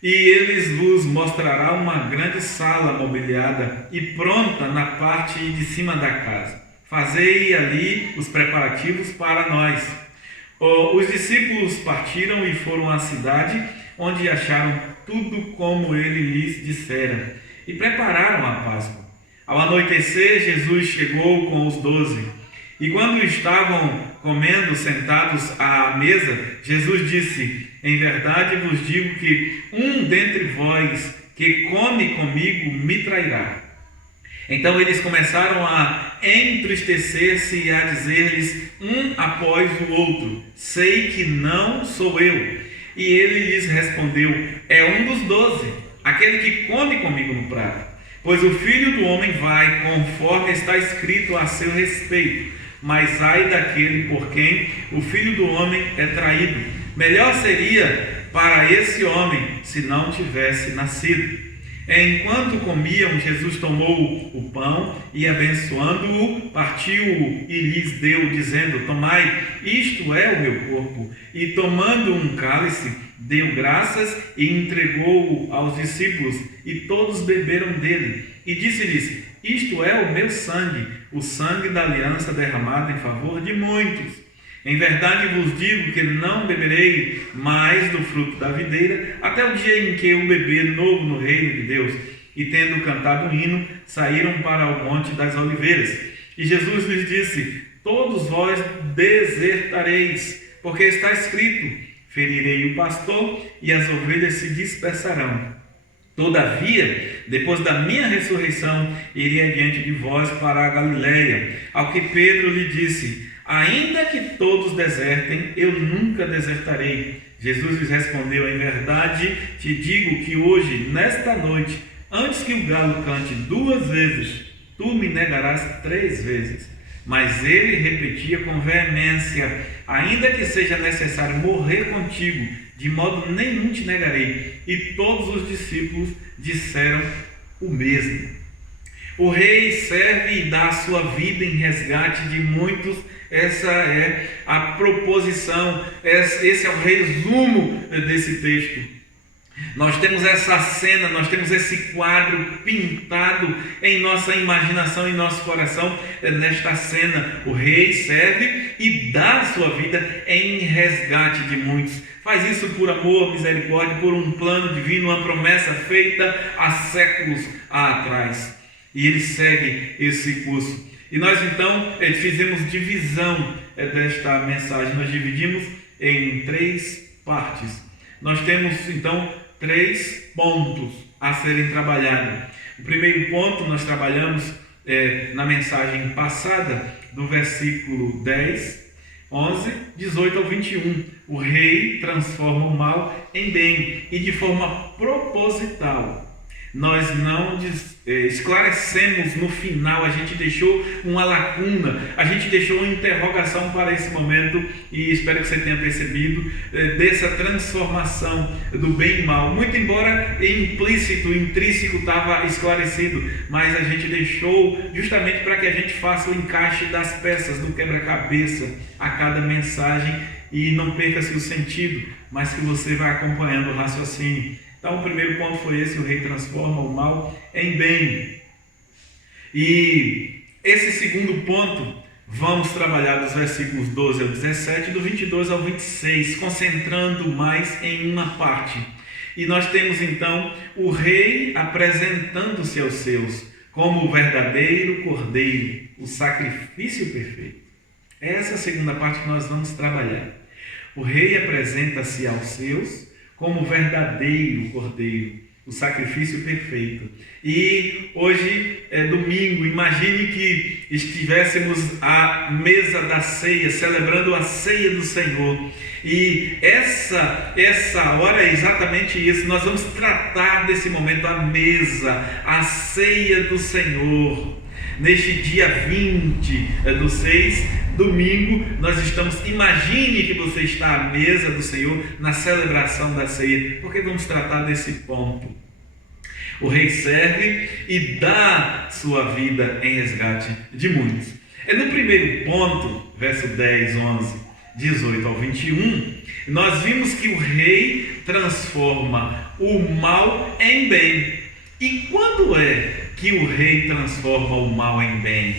E eles vos mostrará uma grande sala mobiliada e pronta na parte de cima da casa. Fazei ali os preparativos para nós. Os discípulos partiram e foram à cidade, onde acharam tudo como ele lhes dissera, e prepararam a Páscoa. Ao anoitecer, Jesus chegou com os 12. E quando estavam comendo sentados à mesa, Jesus disse: em verdade vos digo que um dentre vós que come comigo me trairá. Então eles começaram a entristecer-se e a dizer-lhes um após o outro: sei que não sou eu. E ele lhes respondeu: é um dos 12, aquele que come comigo no prato. Pois o Filho do Homem vai, conforme está escrito a seu respeito. Mas ai daquele por quem o Filho do Homem é traído. Melhor seria para esse homem se não tivesse nascido. Enquanto comiam, Jesus tomou o pão e, abençoando-o, partiu-o e lhes deu, dizendo: tomai, isto é o meu corpo. E tomando um cálice, deu graças e entregou-o aos discípulos, e todos beberam dele. E disse-lhes: isto é o meu sangue, o sangue da aliança derramado em favor de muitos. Em verdade vos digo que não beberei mais do fruto da videira, até o dia em que o beber novo no reino de Deus. E tendo cantado um hino, saíram para o monte das oliveiras. E Jesus lhes disse: todos vós desertareis, porque está escrito: ferirei o pastor e as ovelhas se dispersarão. Todavia, depois da minha ressurreição, irei adiante de vós para a Galiléia. Ao que Pedro lhe disse: ainda que todos desertem, eu nunca desertarei. Jesus lhes respondeu: em verdade te digo que hoje, nesta noite, antes que o galo cante 2 vezes, tu me negarás 3 vezes. Mas ele repetia com veemência: ainda que seja necessário morrer contigo, de modo nenhum te negarei. E todos os discípulos disseram o mesmo. O rei serve e dá a sua vida em resgate de muitos. Essa é a proposição, esse é o resumo desse texto. Nós temos essa cena, nós temos esse quadro pintado em nossa imaginação, em nosso coração. Nesta cena, o rei serve e dá a sua vida em resgate de muitos. Faz isso por amor, misericórdia, por um plano divino, uma promessa feita há séculos atrás. E ele segue esse curso. E nós então fizemos divisão desta mensagem. Nós dividimos em 3 partes. Nós temos então 3 pontos a serem trabalhados. O primeiro ponto nós trabalhamos na mensagem passada, do versículo 10, 11, 18 ao 21. O rei transforma o mal em bem e de forma proposital. Nós não esclarecemos no final, a gente deixou uma lacuna, a gente deixou uma interrogação para esse momento, e espero que você tenha percebido dessa transformação do bem e mal. Muito embora implícito, intrínseco estava esclarecido, mas a gente deixou justamente para que a gente faça o encaixe das peças do quebra-cabeça a cada mensagem e não perca-se o sentido, mas que você vai acompanhando o raciocínio. Então, o primeiro ponto foi esse: o rei transforma o mal em bem. E esse segundo ponto, vamos trabalhar dos versículos 12 ao 17, do 22 ao 26, concentrando mais em uma parte. E nós temos então o rei apresentando-se aos seus como o verdadeiro cordeiro, o sacrifício perfeito. Essa é a segunda parte que nós vamos trabalhar. O rei apresenta-se aos seus como o verdadeiro cordeiro, o sacrifício perfeito. E hoje é domingo, imagine que estivéssemos à mesa da ceia, celebrando a ceia do Senhor. E essa hora é exatamente isso. Nós vamos tratar desse momento, a mesa, a ceia do Senhor. Neste dia 20/6, domingo, nós estamos, imagine que você está à mesa do Senhor na celebração da ceia, porque vamos tratar desse ponto. O rei serve e dá sua vida em resgate de muitos. No primeiro ponto, verso 10, 11, 18 ao 21, nós vimos que o rei transforma o mal em bem. E quando é que o rei transforma o mal em bem?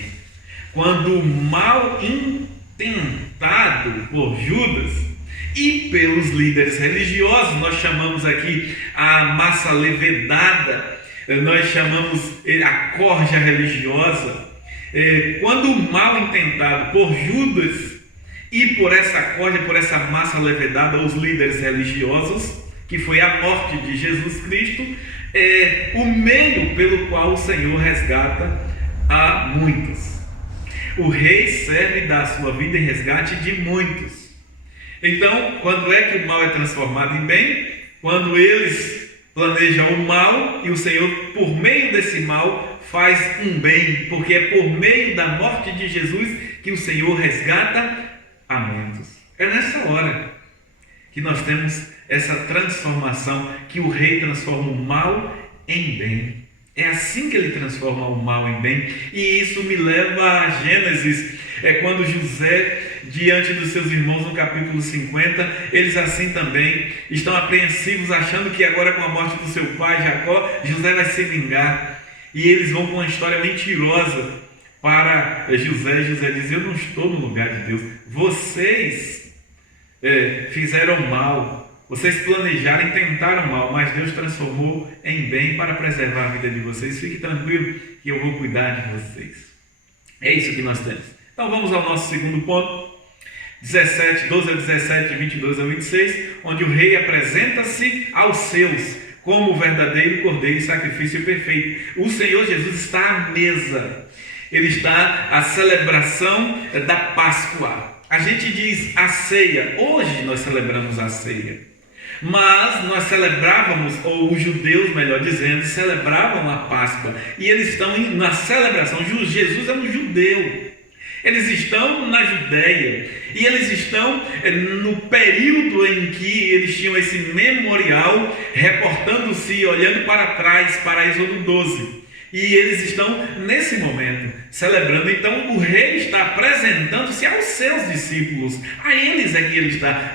Quando o mal intentado por Judas e pelos líderes religiosos, nós chamamos aqui a massa levedada, nós chamamos a corja religiosa, quando o mal intentado por Judas e por essa corja, por essa massa levedada, os líderes religiosos, que foi a morte de Jesus Cristo, é o meio pelo qual o Senhor resgata a muitos. O rei serve da sua vida em resgate de muitos. Então, quando é que o mal é transformado em bem? Quando eles planejam o mal e o Senhor, por meio desse mal, faz um bem, porque é por meio da morte de Jesus que o Senhor resgata a muitos. É nessa hora que nós temos essa transformação, que o rei transforma o mal em bem. É assim que ele transforma o mal em bem. E isso me leva a Gênesis, quando José, diante dos seus irmãos, no capítulo 50, eles assim também estão apreensivos, achando que agora, com a morte do seu pai Jacó, José vai se vingar. E eles vão com uma história mentirosa para José. José diz: eu não estou no lugar de Deus. Vocês fizeram mal. Vocês planejaram e tentaram mal, mas Deus transformou em bem para preservar a vida de vocês. Fique tranquilo que eu vou cuidar de vocês. É isso que nós temos. Então vamos ao nosso segundo ponto, 12 a 17, 22 a 26, onde o rei apresenta-se aos seus como o verdadeiro cordeiro e sacrifício perfeito. O Senhor Jesus está à mesa. Ele está à celebração da Páscoa. A gente diz a ceia. Hoje nós celebramos a ceia. Mas nós celebrávamos, ou os judeus, melhor dizendo, celebravam a Páscoa. E eles estão na celebração. Jesus é um judeu. Eles estão na Judéia. E eles estão no período em que eles tinham esse memorial, reportando-se, olhando para trás, para Êxodo 12. E eles estão nesse momento celebrando. Então o rei está apresentando-se aos seus discípulos. A eles é que ele está.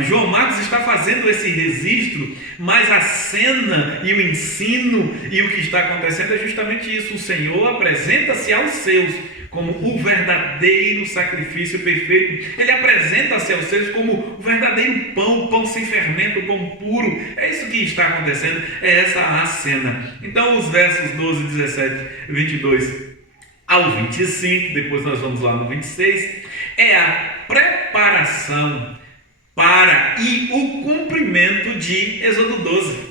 João Marcos está fazendo esse registro, mas a cena e o ensino e o que está acontecendo é justamente isso. O Senhor apresenta-se aos seus como o verdadeiro sacrifício perfeito. Ele apresenta-se aos seus como o verdadeiro pão, o pão sem fermento, o pão puro. É isso que está acontecendo, é essa a cena. Então os versos 12, 17, 22 ao 25, depois nós vamos lá no 26, é a preparação para e o cumprimento de Êxodo 12.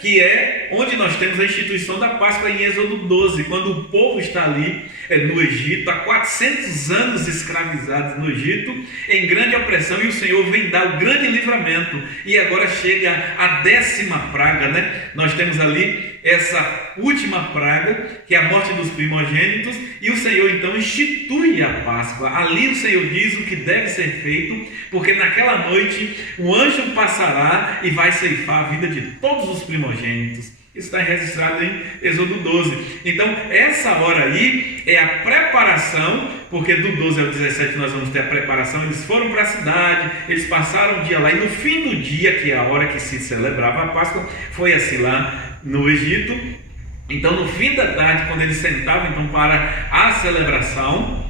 Que é onde nós temos a instituição da Páscoa em Êxodo 12, quando o povo está ali no Egito, há 400 anos escravizados no Egito, em grande opressão, e o Senhor vem dar o grande livramento, e agora chega a 10ª praga, Nós temos ali essa última praga, que é a morte dos primogênitos, e o Senhor então institui a Páscoa. Ali o Senhor diz o que deve ser feito, porque naquela noite o anjo passará e vai ceifar a vida de todos os primogênitos. Isso está registrado em Êxodo 12. Então essa hora aí é a preparação, porque do 12 ao 17 nós vamos ter a preparação. Eles foram para a cidade, eles passaram o dia lá, e no fim do dia, que é a hora que se celebrava a Páscoa, foi assim lá no Egito. Então no fim da tarde, quando eles sentavam então para a celebração,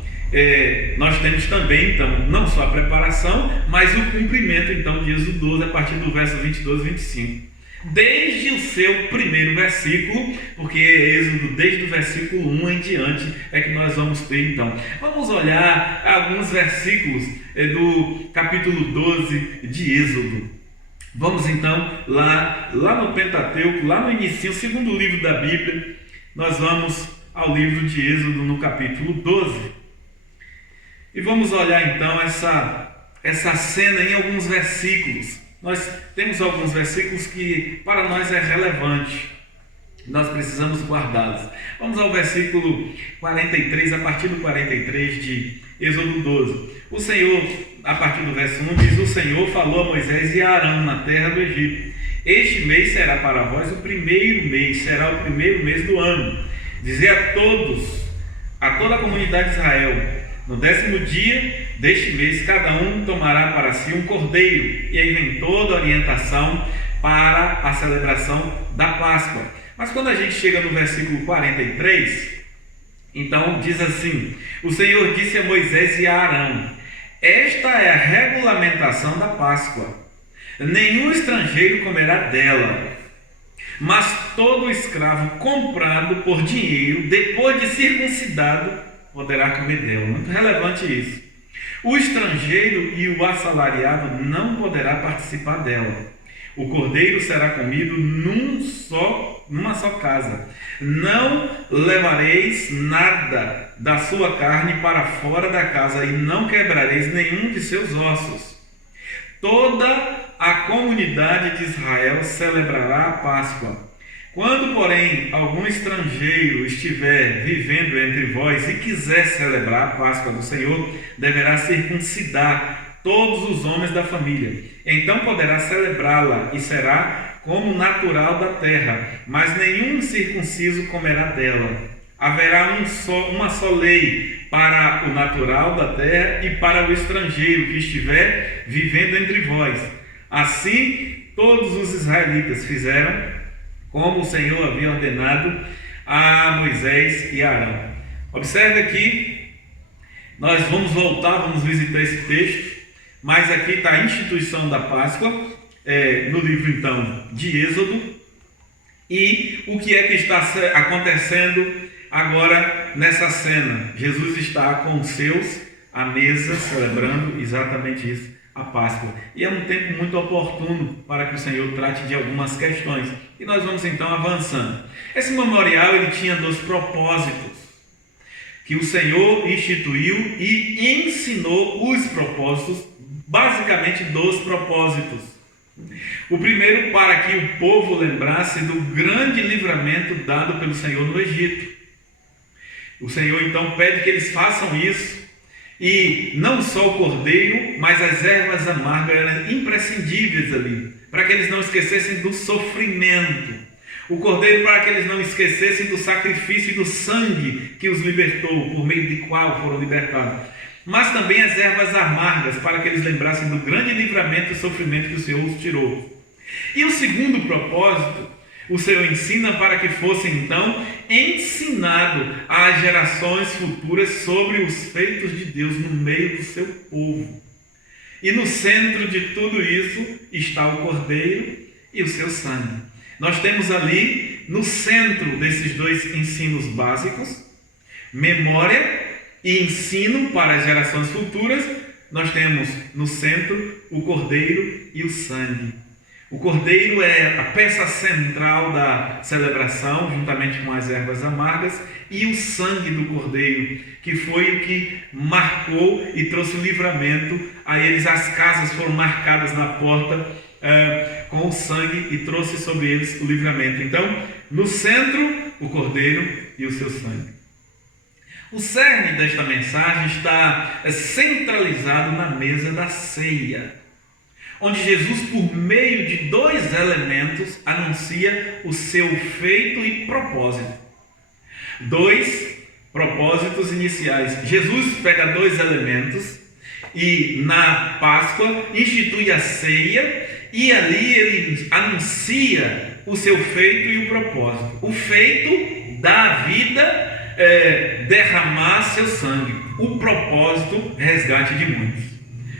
nós temos também então não só a preparação, mas o cumprimento então de Êxodo 12, a partir do verso 22 e 25. Desde o seu primeiro versículo, porque Êxodo, desde o versículo 1 em diante, é que nós vamos ter então. Vamos olhar alguns versículos do capítulo 12 de Êxodo. Vamos então lá no Pentateuco, lá no início, o segundo livro da Bíblia. Nós vamos ao livro de Êxodo no capítulo 12. E vamos olhar então essa cena em alguns versículos. Nós temos alguns versículos que para nós é relevante, nós precisamos guardá-los. Vamos ao versículo 43, a partir do 43 de Êxodo 12. O Senhor, a partir do verso 1, diz: o Senhor falou a Moisés e a Arão na terra do Egito: este mês será para vós o primeiro mês, será o primeiro mês do ano. Dizei a todos a toda a comunidade de Israel: no 10º dia deste mês, cada um tomará para si um cordeiro. E aí vem toda a orientação para a celebração da Páscoa. Mas quando a gente chega no versículo 43, então diz assim: o Senhor disse a Moisés e a Arão: esta é a regulamentação da Páscoa. Nenhum estrangeiro comerá dela, mas todo escravo comprado por dinheiro, depois de circuncidado, poderá comer dela. Muito relevante isso. O estrangeiro e o assalariado não poderá participar dela. O cordeiro será comido numa só casa. Não levareis nada da sua carne para fora da casa, e não quebrareis nenhum de seus ossos. Toda a comunidade de Israel celebrará a Páscoa. Quando, porém, algum estrangeiro estiver vivendo entre vós e quiser celebrar a Páscoa do Senhor, deverá circuncidar todos os homens da família. Então poderá celebrá-la, e será como natural da terra, mas nenhum circunciso comerá dela. Haverá uma só lei para o natural da terra e para o estrangeiro que estiver vivendo entre vós. Assim, todos os israelitas fizeram como o Senhor havia ordenado a Moisés e a Arão. Observe aqui, nós vamos voltar, vamos visitar esse texto, mas aqui está a instituição da Páscoa, no livro então de Êxodo, e o que é que está acontecendo agora nessa cena. Jesus está com os seus à mesa, celebrando exatamente isso, a Páscoa. E é um tempo muito oportuno para que o Senhor trate de algumas questões. E nós vamos então avançando. Esse memorial ele tinha 2 propósitos que o Senhor instituiu e ensinou os propósitos, basicamente 2 propósitos. O primeiro, para que o povo lembrasse do grande livramento dado pelo Senhor no Egito. O Senhor então pede que eles façam isso, e não só o cordeiro, mas as ervas amargas eram imprescindíveis ali, para que eles não esquecessem do sofrimento. O cordeiro para que eles não esquecessem do sacrifício e do sangue que os libertou, por meio de qual foram libertados. Mas também as ervas amargas, para que eles lembrassem do grande livramento e sofrimento que o Senhor os tirou. E o segundo propósito, o Senhor ensina para que fosse então ensinado às gerações futuras sobre os feitos de Deus no meio do seu povo. E no centro de tudo isso está o cordeiro e o seu sangue. Nós temos ali no centro desses 2 ensinos básicos, memória e ensino para as gerações futuras, nós temos no centro o cordeiro e o sangue. O cordeiro é a peça central da celebração, juntamente com as ervas amargas, e o sangue do cordeiro, que foi o que marcou e trouxe o livramento a eles. As casas foram marcadas na porta com o sangue e trouxe sobre eles o livramento. Então, no centro, o cordeiro e o seu sangue. O cerne desta mensagem está centralizado na mesa da ceia, onde Jesus, por meio de 2 elementos, anuncia o seu feito e propósito. 2 propósitos iniciais. Jesus pega 2 elementos e na Páscoa institui a ceia, e ali ele anuncia o seu feito e o propósito. O feito da vida, derramar seu sangue. O propósito, resgate de muitos.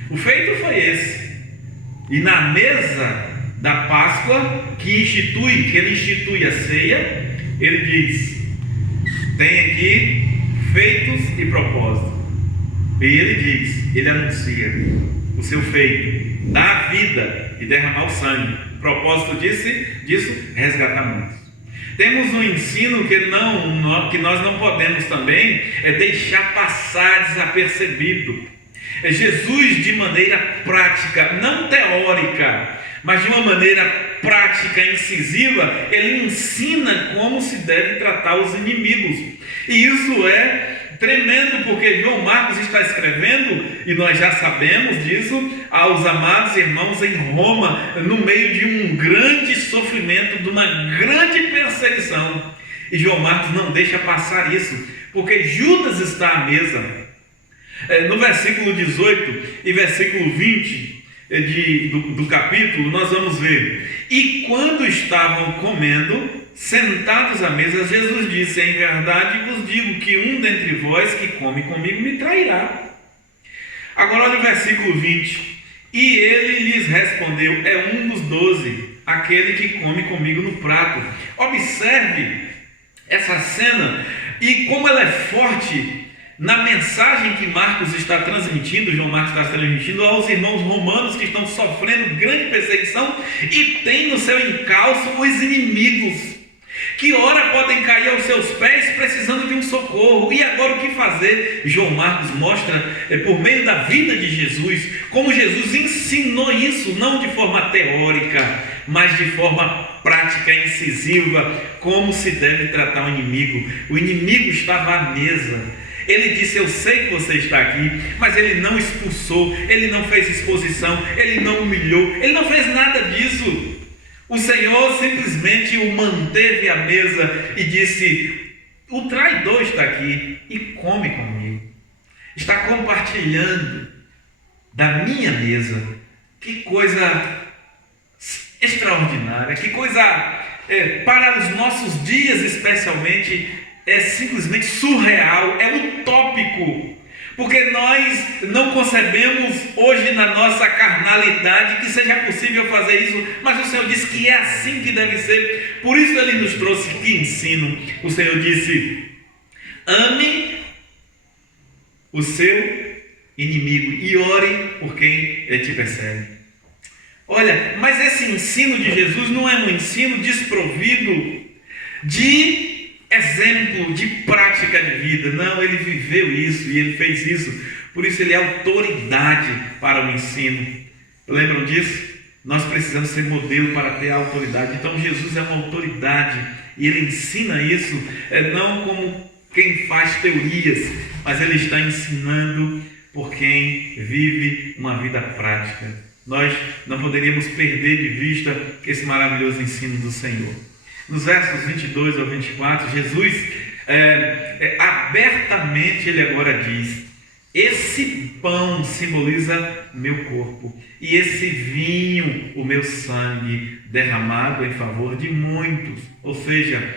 O feito foi esse. E na mesa da Páscoa, que ele institui a ceia, ele diz: tem aqui feitos e propósito. E ele anuncia o seu feito, dar vida e derramar o sangue. O propósito disso, resgatar muitos. Temos um ensino que nós não podemos também deixar passar desapercebido. Jesus, de maneira prática, não teórica, mas de uma maneira prática, incisiva, ele ensina como se deve tratar os inimigos. E isso é tremendo, porque João Marcos está escrevendo, e nós já sabemos disso, aos amados irmãos em Roma, no meio de um grande sofrimento, de uma grande perseguição. E João Marcos não deixa passar isso, porque Judas está à mesa. No versículo 18 e versículo 20 do capítulo, nós vamos ver: e quando estavam comendo, sentados à mesa, Jesus disse: em verdade vos digo que um dentre vós que come comigo me trairá. Agora olha o versículo 20. E ele lhes respondeu: é um dos 12, aquele que come comigo no prato. Observe essa cena e como ela é forte na mensagem que Marcos está transmitindo, João Marcos está transmitindo aos irmãos romanos que estão sofrendo grande perseguição e tem no seu encalço os inimigos, que ora podem cair aos seus pés precisando de um socorro. E agora o que fazer? João Marcos mostra, por meio da vida de Jesus, como Jesus ensinou isso, não de forma teórica, mas de forma prática, incisiva, como se deve tratar o inimigo. O inimigo estava à mesa. Ele disse: eu sei que você está aqui, mas ele não expulsou, ele não fez exposição, ele não humilhou, ele não fez nada disso. O Senhor simplesmente o manteve à mesa e disse: o traidor está aqui e come comigo, está compartilhando da minha mesa. Que coisa extraordinária, que coisa para os nossos dias especialmente, é simplesmente surreal, é utópico, porque nós não concebemos hoje na nossa carnalidade que seja possível fazer isso, mas o Senhor disse que é assim que deve ser. Por isso Ele nos trouxe que ensino. O Senhor disse: ame o seu inimigo e ore por quem te persegue. Olha, mas esse ensino de Jesus não é um ensino desprovido de exemplo, de prática de vida. Não, ele viveu isso e ele fez isso. Por isso ele é autoridade para o ensino. Lembram disso? Nós precisamos ser modelo para ter a autoridade. Então Jesus é uma autoridade e ele ensina isso, não como quem faz teorias, mas ele está ensinando por quem vive uma vida prática. Nós não poderíamos perder de vista esse maravilhoso ensino do Senhor. Nos versos 22 ao 24, Jesus abertamente ele agora diz: esse pão simboliza meu corpo e esse vinho o meu sangue derramado em favor de muitos. Ou seja,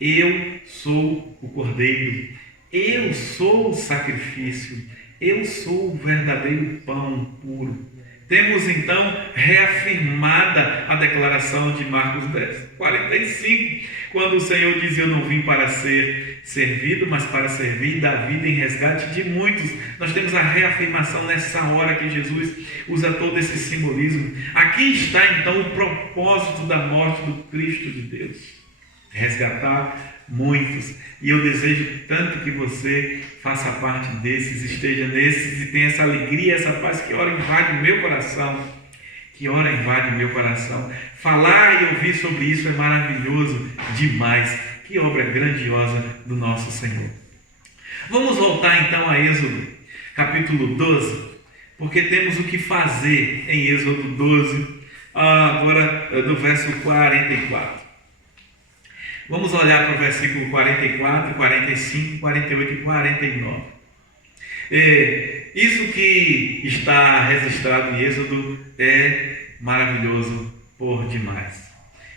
eu sou o cordeiro, eu sou o sacrifício, eu sou o verdadeiro pão puro. Temos então reafirmada a declaração de Marcos 10:45, quando o Senhor diz: eu não vim para ser servido, mas para servir e dar vida em resgate de muitos. Nós temos a reafirmação nessa hora que Jesus usa todo esse simbolismo. Aqui está então o propósito da morte do Cristo de Deus: resgatar muitos. E eu desejo tanto que você faça parte desses, esteja nesses e tenha essa alegria, essa paz que ora invade o meu coração. Que ora invade o meu coração. Falar e ouvir sobre isso é maravilhoso demais. Que obra grandiosa do nosso Senhor. Vamos voltar então a Êxodo, capítulo 12, porque temos o que fazer em Êxodo 12, agora do verso 44. Vamos olhar para o versículo 44, 45, 48 e 49. Isso que está registrado em Êxodo é maravilhoso por demais.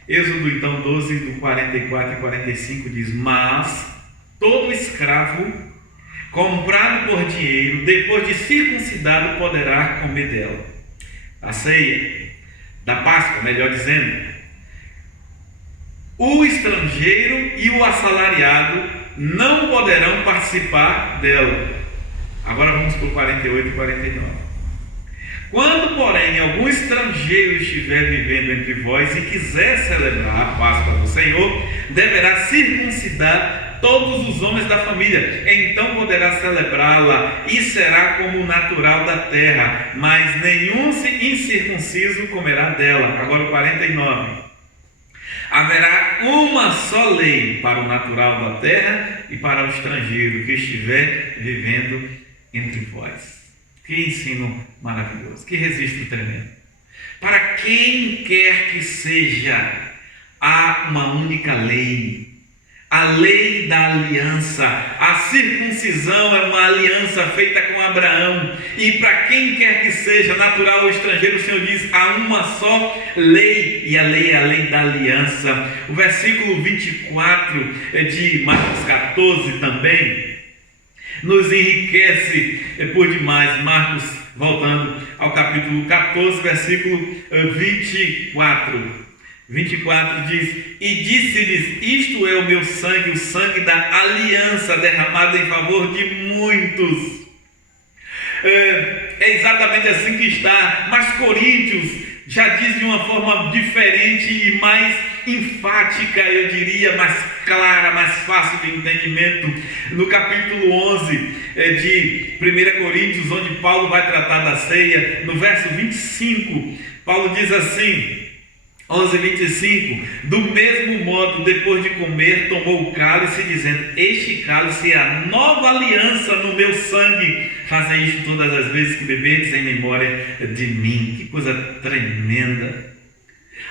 Êxodo então 12, do 44 e 45 diz: mas todo escravo comprado por dinheiro, depois de circuncidado, poderá comer dela. A ceia da Páscoa, melhor dizendo. O estrangeiro e o assalariado não poderão participar dela. Agora vamos para o 48 e 49. Quando, porém, algum estrangeiro estiver vivendo entre vós e quiser celebrar a Páscoa do Senhor, deverá circuncidar todos os homens da família. Então poderá celebrá-la e será como natural da terra, mas nenhum incircunciso comerá dela. Agora o 49. Haverá uma só lei para o natural da terra e para o estrangeiro que estiver vivendo entre vós. Que ensino maravilhoso, que registro tremendo. Para quem quer que seja, há uma única lei, A lei da aliança, a circuncisão é uma aliança feita com Abraão, e para quem quer que seja, natural ou estrangeiro, o Senhor diz, há uma só lei, e a lei é a lei da aliança. O versículo 24 de Marcos 14 também nos enriquece por demais. Marcos, voltando ao capítulo 14, versículo 24 diz: e disse-lhes, isto é o meu sangue, o sangue da aliança, derramado em favor de muitos. É exatamente assim que está, mas Coríntios já diz de uma forma diferente e mais enfática, eu diria, mais clara, mais fácil de entendimento. No capítulo 11 de 1 Coríntios, onde Paulo vai tratar da ceia, no verso 25, Paulo diz assim, 11:25, do mesmo modo, depois de comer, tomou o cálice, dizendo, este cálice é a nova aliança no meu sangue, fazem isto todas as vezes que beberdes em memória de mim. Que coisa tremenda,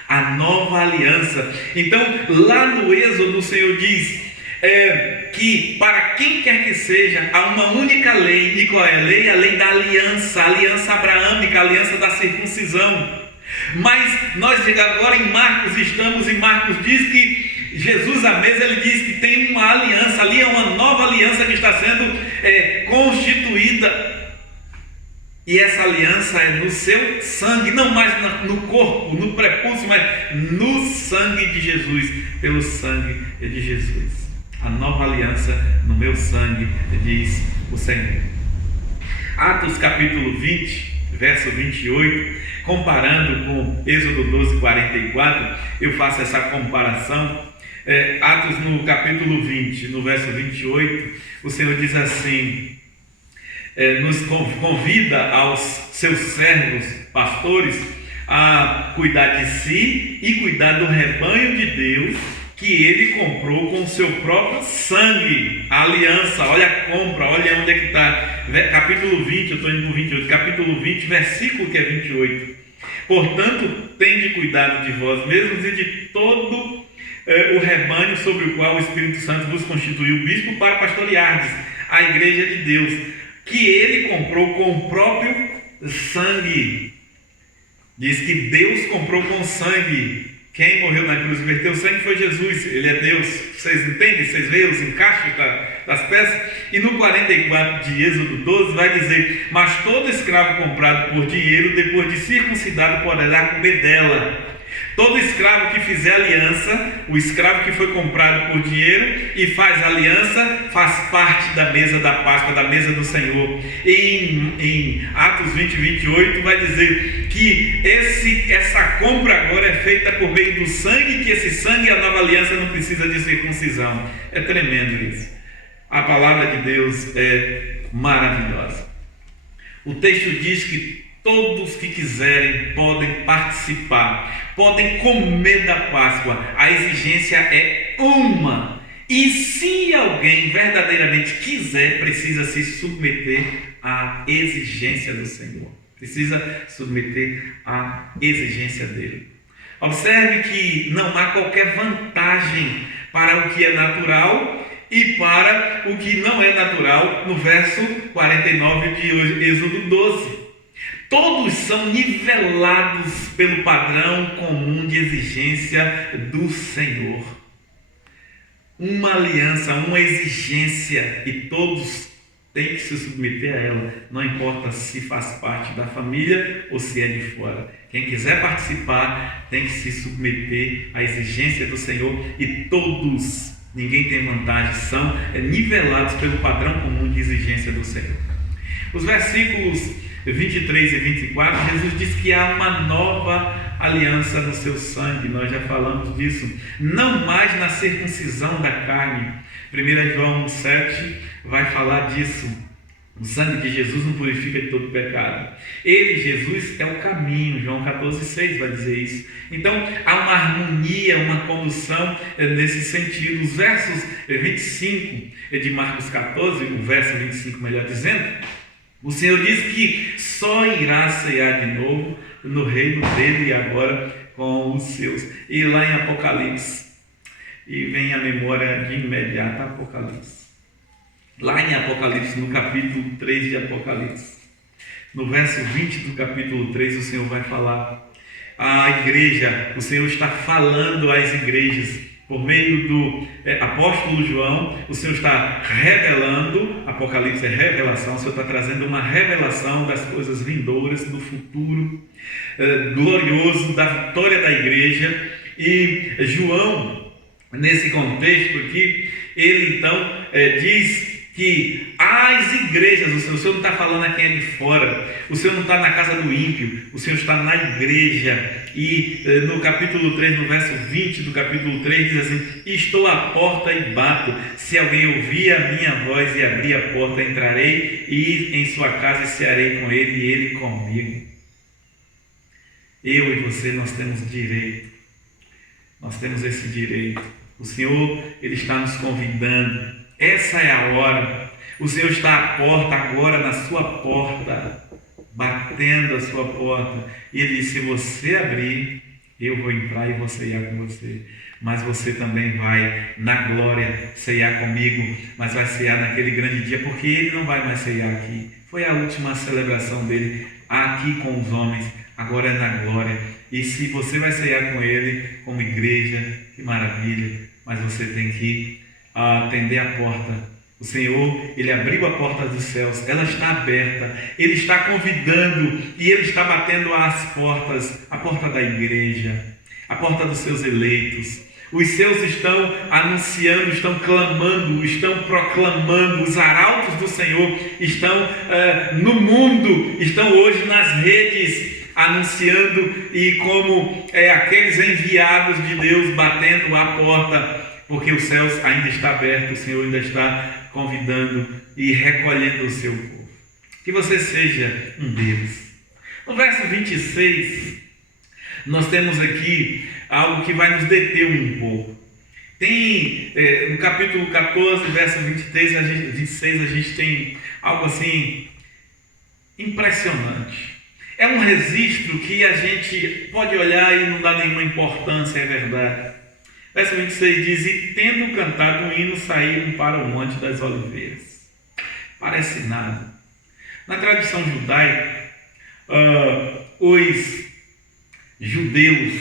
a nova aliança. Então, lá no Êxodo, o Senhor diz que para quem quer que seja, há uma única lei. E qual é a lei? A lei da aliança, a aliança abraâmica, a aliança da circuncisão. Mas nós agora em Marcos estamos, e Marcos diz que Jesus à mesa, ele diz que tem uma aliança, ali é uma nova aliança que está sendo constituída, e essa aliança é no seu sangue, não mais no corpo, no prepúcio, mas no sangue de Jesus, pelo sangue de Jesus. A nova aliança no meu sangue, diz o Senhor. Atos capítulo 20, verso 28, comparando com Êxodo 12:44, eu faço essa comparação. Atos no capítulo 20, no verso 28, o Senhor diz assim, nos convida aos seus servos, pastores, a cuidar de si e cuidar do rebanho de Deus, que ele comprou com o seu próprio sangue. A aliança, olha a compra, olha onde é que está. Capítulo 20, eu estou indo no 28, capítulo 20, versículo que é 28. Portanto, tende cuidado de vós mesmos e de todo o rebanho sobre o qual o Espírito Santo vos constituiu bispo para pastoreardes a igreja de Deus, que ele comprou com o próprio sangue. Diz que Deus comprou com sangue. Quem morreu na cruz e verteu o sangue foi Jesus, ele é Deus. Vocês entendem? Vocês veem os encaixes das peças? E no 44 de Êxodo 12 vai dizer, mas todo escravo comprado por dinheiro, depois de circuncidado, poderá comer dela. Todo escravo que fizer aliança, o escravo que foi comprado por dinheiro e faz aliança, faz parte da mesa da Páscoa, da mesa do Senhor. Em Atos 20:28 vai dizer que essa compra agora é feita por meio do sangue, que esse sangue, a nova aliança, não precisa de circuncisão. É tremendo isso. A palavra de Deus é maravilhosa. O texto diz que todos que quiserem podem participar, podem comer da Páscoa. A exigência é uma. E se alguém verdadeiramente quiser, precisa se submeter à exigência do Senhor. Precisa submeter à exigência dele. Observe que não há qualquer vantagem para o que é natural e para o que não é natural, no verso 49 de Êxodo 12. Todos são nivelados pelo padrão comum de exigência do Senhor. Uma aliança, uma exigência, e todos têm que se submeter a ela, não importa se faz parte da família ou se é de fora. Quem quiser participar tem que se submeter à exigência do Senhor, e todos, ninguém tem vantagem, são nivelados pelo padrão comum de exigência do Senhor. Os versículos 23 e 24, Jesus diz que há uma nova aliança no seu sangue. Nós já falamos disso. Não mais na circuncisão da carne. 1 João 7 vai falar disso. O sangue de Jesus nos purifica de todo pecado. Ele, Jesus, é o caminho. João 14,6 vai dizer isso. Então, há uma harmonia, uma condução nesse sentido. Os versos 25 de Marcos 14, o verso 25, melhor dizendo, o Senhor diz que só irá cear de novo no reino dele e agora com os seus. E lá em Apocalipse, e vem à memória de imediato Apocalipse. Lá em Apocalipse, no capítulo 3 de Apocalipse, no verso 20 do capítulo 3, o Senhor vai falar à igreja, o Senhor está falando às igrejas, por meio do apóstolo João, o Senhor está revelando, Apocalipse é revelação, o Senhor está trazendo uma revelação das coisas vindouras, do futuro glorioso, da vitória da igreja. E João, nesse contexto aqui, ele então diz que as igrejas, o Senhor não está falando a quem é de fora, o Senhor não está na casa do ímpio, o Senhor está na igreja. E no capítulo 3, no verso 20 do capítulo 3, diz assim: estou à porta e bato, se alguém ouvir a minha voz e abrir a porta, entrarei e em sua casa e cearei com ele e ele comigo. Eu e você, nós temos direito, nós temos esse direito. O Senhor, Ele está nos convidando. Essa é a hora. O Senhor está à porta agora, na sua porta, batendo a sua porta. E Ele diz: se você abrir, eu vou entrar e vou ceiar com você. Mas você também vai, na glória, ceiar comigo. Mas vai ceiar naquele grande dia, porque Ele não vai mais ceiar aqui. Foi a última celebração dele aqui com os homens. Agora é na glória. E se você vai ceiar com Ele, como igreja, que maravilha. Mas você tem que atender a porta. O Senhor, Ele abriu a porta dos céus, ela está aberta, Ele está convidando e Ele está batendo às portas, a porta da igreja, a porta dos seus eleitos. Os seus estão anunciando, estão clamando, estão proclamando, os arautos do Senhor estão no mundo, estão hoje nas redes anunciando, e como aqueles enviados de Deus batendo à porta, porque os céus ainda está aberto, o Senhor ainda está convidando e recolhendo o seu povo. Que você seja um deles. No verso 26, nós temos aqui algo que vai nos deter um pouco. Tem, no capítulo 14, verso 26, a gente tem algo assim impressionante. É um registro que a gente pode olhar e não dá nenhuma importância, é verdade. Verso 26 diz: e tendo cantado um hino, saíram para o Monte das Oliveiras. Parece nada. Na tradição judaica, os judeus,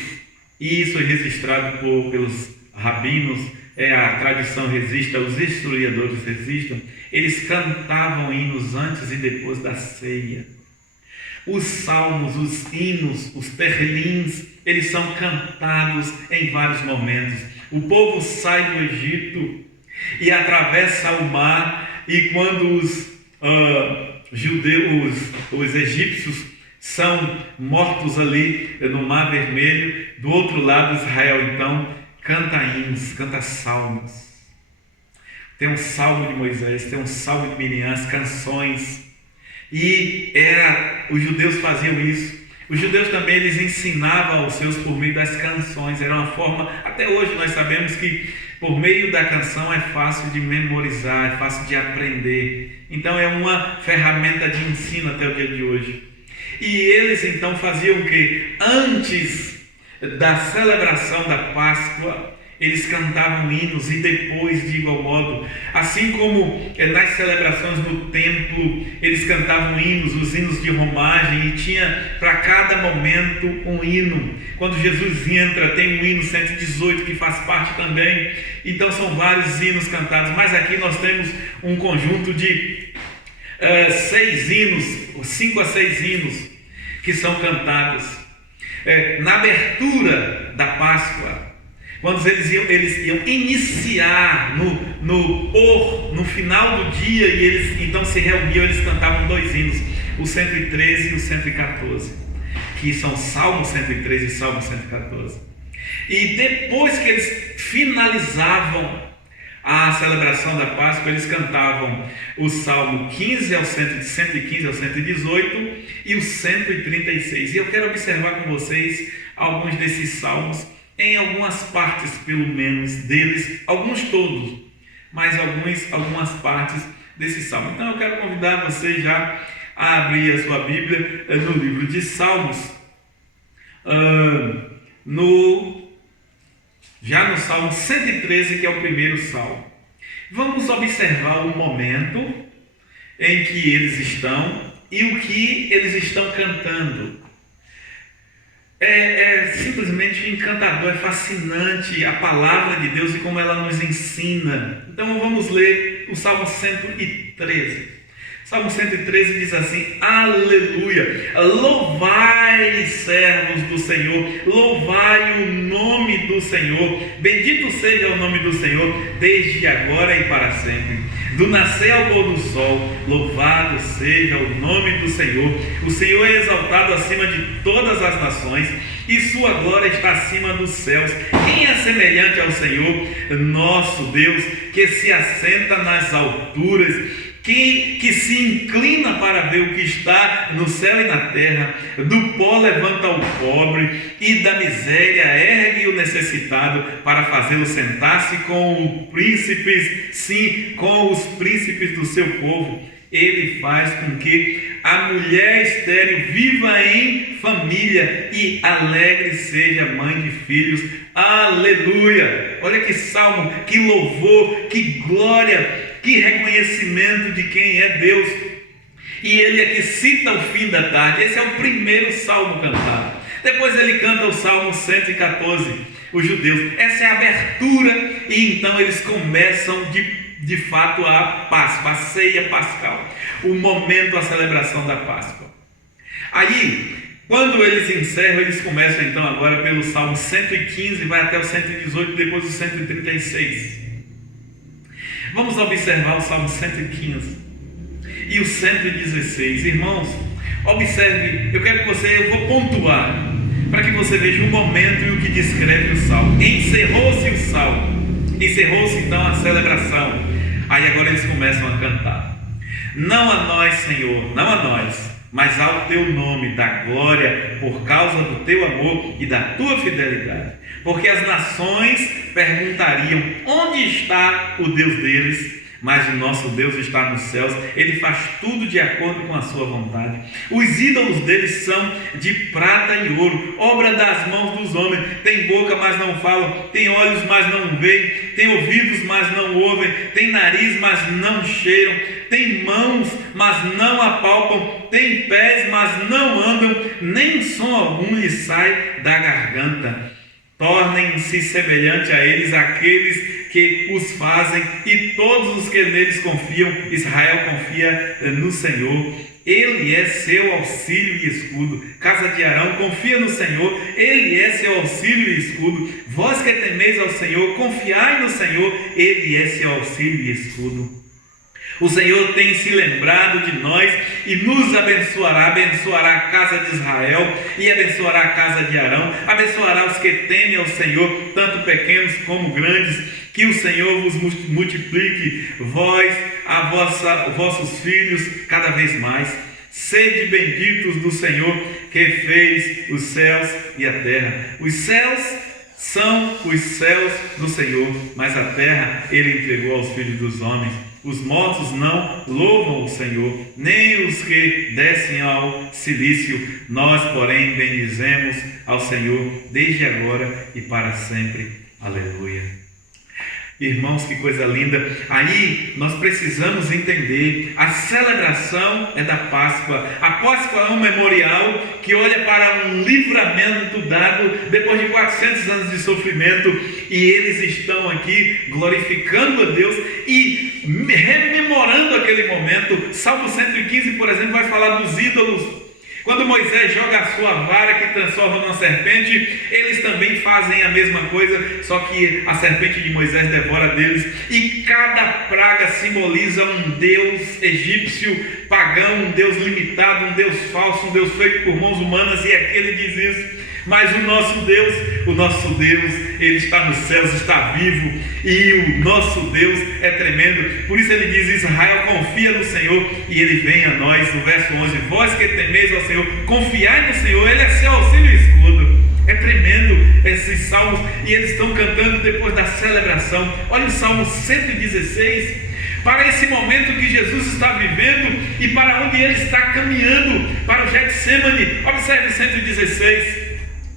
e isso é registrado pelos rabinos, a tradição registra, os historiadores registram, eles cantavam hinos antes e depois da ceia. Os salmos, os hinos, os terlins, eles são cantados em vários momentos. O povo sai do Egito e atravessa o mar, e quando os judeus, os egípcios, são mortos ali no Mar Vermelho, do outro lado Israel então canta hinos, canta salmos. Tem um salmo de Moisés, tem um salmo de Miriam, as canções. E os judeus faziam isso. Os judeus também, eles ensinavam aos seus por meio das canções. Era uma forma, até hoje nós sabemos que por meio da canção é fácil de memorizar, é fácil de aprender. Então é uma ferramenta de ensino até o dia de hoje. E eles então faziam o quê? Antes da celebração da Páscoa, eles cantavam hinos, e depois de igual modo, assim como nas celebrações no templo, eles cantavam hinos, os hinos de romagem, e tinha para cada momento um hino. Quando Jesus entra, tem um hino 118 que faz parte também. Então são vários hinos cantados, mas aqui nós temos um conjunto de 6 hinos, 5 a 6 hinos que são cantados. Na abertura da Páscoa, quando eles iam iniciar no final do dia, e eles então se reuniam, eles cantavam 2 hinos, o 113 e o 114, que são Salmo 113 e Salmo 114. E depois que eles finalizavam a celebração da Páscoa, eles cantavam o Salmo 115 ao 118 e o 136. E eu quero observar com vocês alguns desses salmos, em algumas partes pelo menos deles, alguns todos, mas algumas partes desse salmo. Então eu quero convidar você já a abrir a sua Bíblia no livro de Salmos, no já no Salmo 113, que é o primeiro salmo. Vamos observar o momento em que eles estão e o que eles estão cantando. É simplesmente encantador, é fascinante a palavra de Deus e como ela nos ensina. Então vamos ler o Salmo 113. Salmo 113 diz assim: aleluia, louvai servos do Senhor, louvai o nome do Senhor, bendito seja o nome do Senhor, desde agora e para sempre. Do nascer ao pôr do sol, louvado seja o nome do Senhor. O Senhor é exaltado acima de todas as nações, e sua glória está acima dos céus. Quem é semelhante ao Senhor, nosso Deus, que se assenta nas alturas, que se inclina para ver o que está no céu e na terra? Do pó levanta o pobre, e da miséria ergue o necessitado, para fazê-lo sentar-se com os príncipes, sim, com os príncipes do seu povo. Ele faz com que a mulher estéril viva em família, e alegre seja mãe de filhos. Aleluia! Olha que salmo, que louvor, que glória, que reconhecimento de quem é Deus. E ele aqui cita o fim da tarde. Esse é o primeiro salmo cantado. Depois ele canta o Salmo 114, os judeus. Essa é a abertura, e então eles começam de fato a Páscoa, a ceia pascal, o momento, a celebração da Páscoa. Aí, quando eles encerram, eles começam então agora pelo Salmo 115, vai até o 118, depois o 136. Vamos observar o Salmo 115 e o 116. Irmãos, observe, eu vou pontuar, para que você veja o momento e o que descreve o Salmo. Encerrou-se o Salmo, encerrou-se então a celebração. Aí agora eles começam a cantar. Não a nós, Senhor, não a nós, mas ao teu nome dá glória, por causa do teu amor e da tua fidelidade. Porque as nações perguntariam: onde está o Deus deles? Mas o nosso Deus está nos céus, ele faz tudo de acordo com a sua vontade. Os ídolos deles são de prata e ouro, obra das mãos dos homens. Tem boca, mas não falam, tem olhos, mas não veem, tem ouvidos, mas não ouvem, tem nariz, mas não cheiram, tem mãos, mas não apalpam, tem pés, mas não andam, nem som algum lhes sai da garganta. Tornem-se semelhante a eles aqueles que os fazem, e todos os que neles confiam. Israel confia no Senhor, ele é seu auxílio e escudo. Casa de Arão, confia no Senhor, ele é seu auxílio e escudo. Vós que temeis ao Senhor, confiai no Senhor, ele é seu auxílio e escudo. O Senhor tem se lembrado de nós e nos abençoará a casa de Israel e abençoará a casa de Arão, abençoará os que temem ao Senhor, tanto pequenos como grandes. Que o Senhor vos multiplique, vossos filhos, cada vez mais. Sede benditos do Senhor, que fez os céus e a terra. Os céus são os céus do Senhor, mas a terra ele entregou aos filhos dos homens. Os mortos não louvam o Senhor, nem os que descem ao cilício. Nós, porém, bendizemos ao Senhor desde agora e para sempre. Aleluia. Irmãos, que coisa linda. Aí nós precisamos entender, a celebração é da Páscoa. A Páscoa é um memorial que olha para um livramento dado depois de 400 anos de sofrimento, e eles estão aqui glorificando a Deus e rememorando aquele momento. Salmo 115, por exemplo, vai falar dos ídolos. Quando Moisés joga a sua vara que transforma numa serpente, eles também fazem a mesma coisa, só que a serpente de Moisés devora deles, e cada praga simboliza um deus egípcio, pagão, um deus limitado, um deus falso, um deus feito por mãos humanas, e aqui ele diz isso. Mas o nosso Deus, ele está nos céus, está vivo, e o nosso Deus é tremendo. Por isso ele diz: Israel confia no Senhor, e ele vem a nós. No verso 11: vós que temeis ao Senhor, confiai no Senhor, ele é seu auxílio e escudo. É tremendo esses salmos, e eles estão cantando depois da celebração. Olha o Salmo 116, para esse momento que Jesus está vivendo e para onde ele está caminhando, para o Getsemane. Observe 116.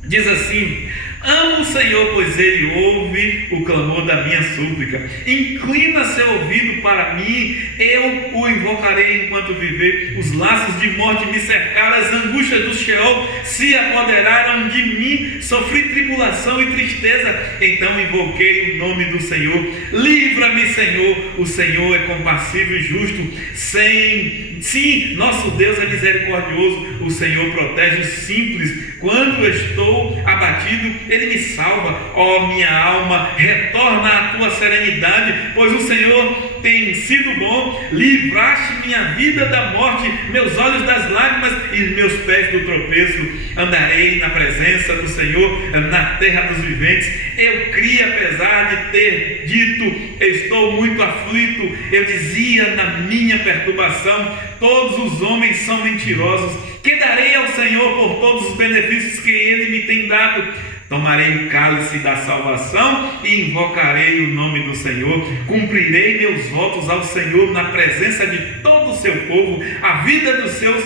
Diz assim: Amo o Senhor, pois Ele ouve o clamor da minha súplica. Inclina seu ouvido para mim, eu o invocarei enquanto viver. Os laços de morte me cercaram, as angústias do Sheol se apoderaram de mim. Sofri tribulação e tristeza, então invoquei o nome do Senhor. Livra-me, Senhor. O Senhor é compassivo e justo. Sim, nosso Deus é misericordioso. O Senhor protege os simples. Quando eu estou abatido, Ele me salva. Ó minha alma, retorna à tua serenidade, pois o Senhor tem sido bom. Livraste minha vida da morte, meus olhos das lágrimas e meus pés do tropeço. Andarei na presença do Senhor, na terra dos viventes. Eu criei, apesar de ter dito, estou muito aflito. Eu dizia na minha perturbação, todos os homens são mentirosos. Que darei ao Senhor por todos os benefícios que Ele me tem dado? Tomarei o cálice da salvação e invocarei o nome do Senhor. Cumprirei meus votos ao Senhor na presença de todo o seu povo. A vida dos seus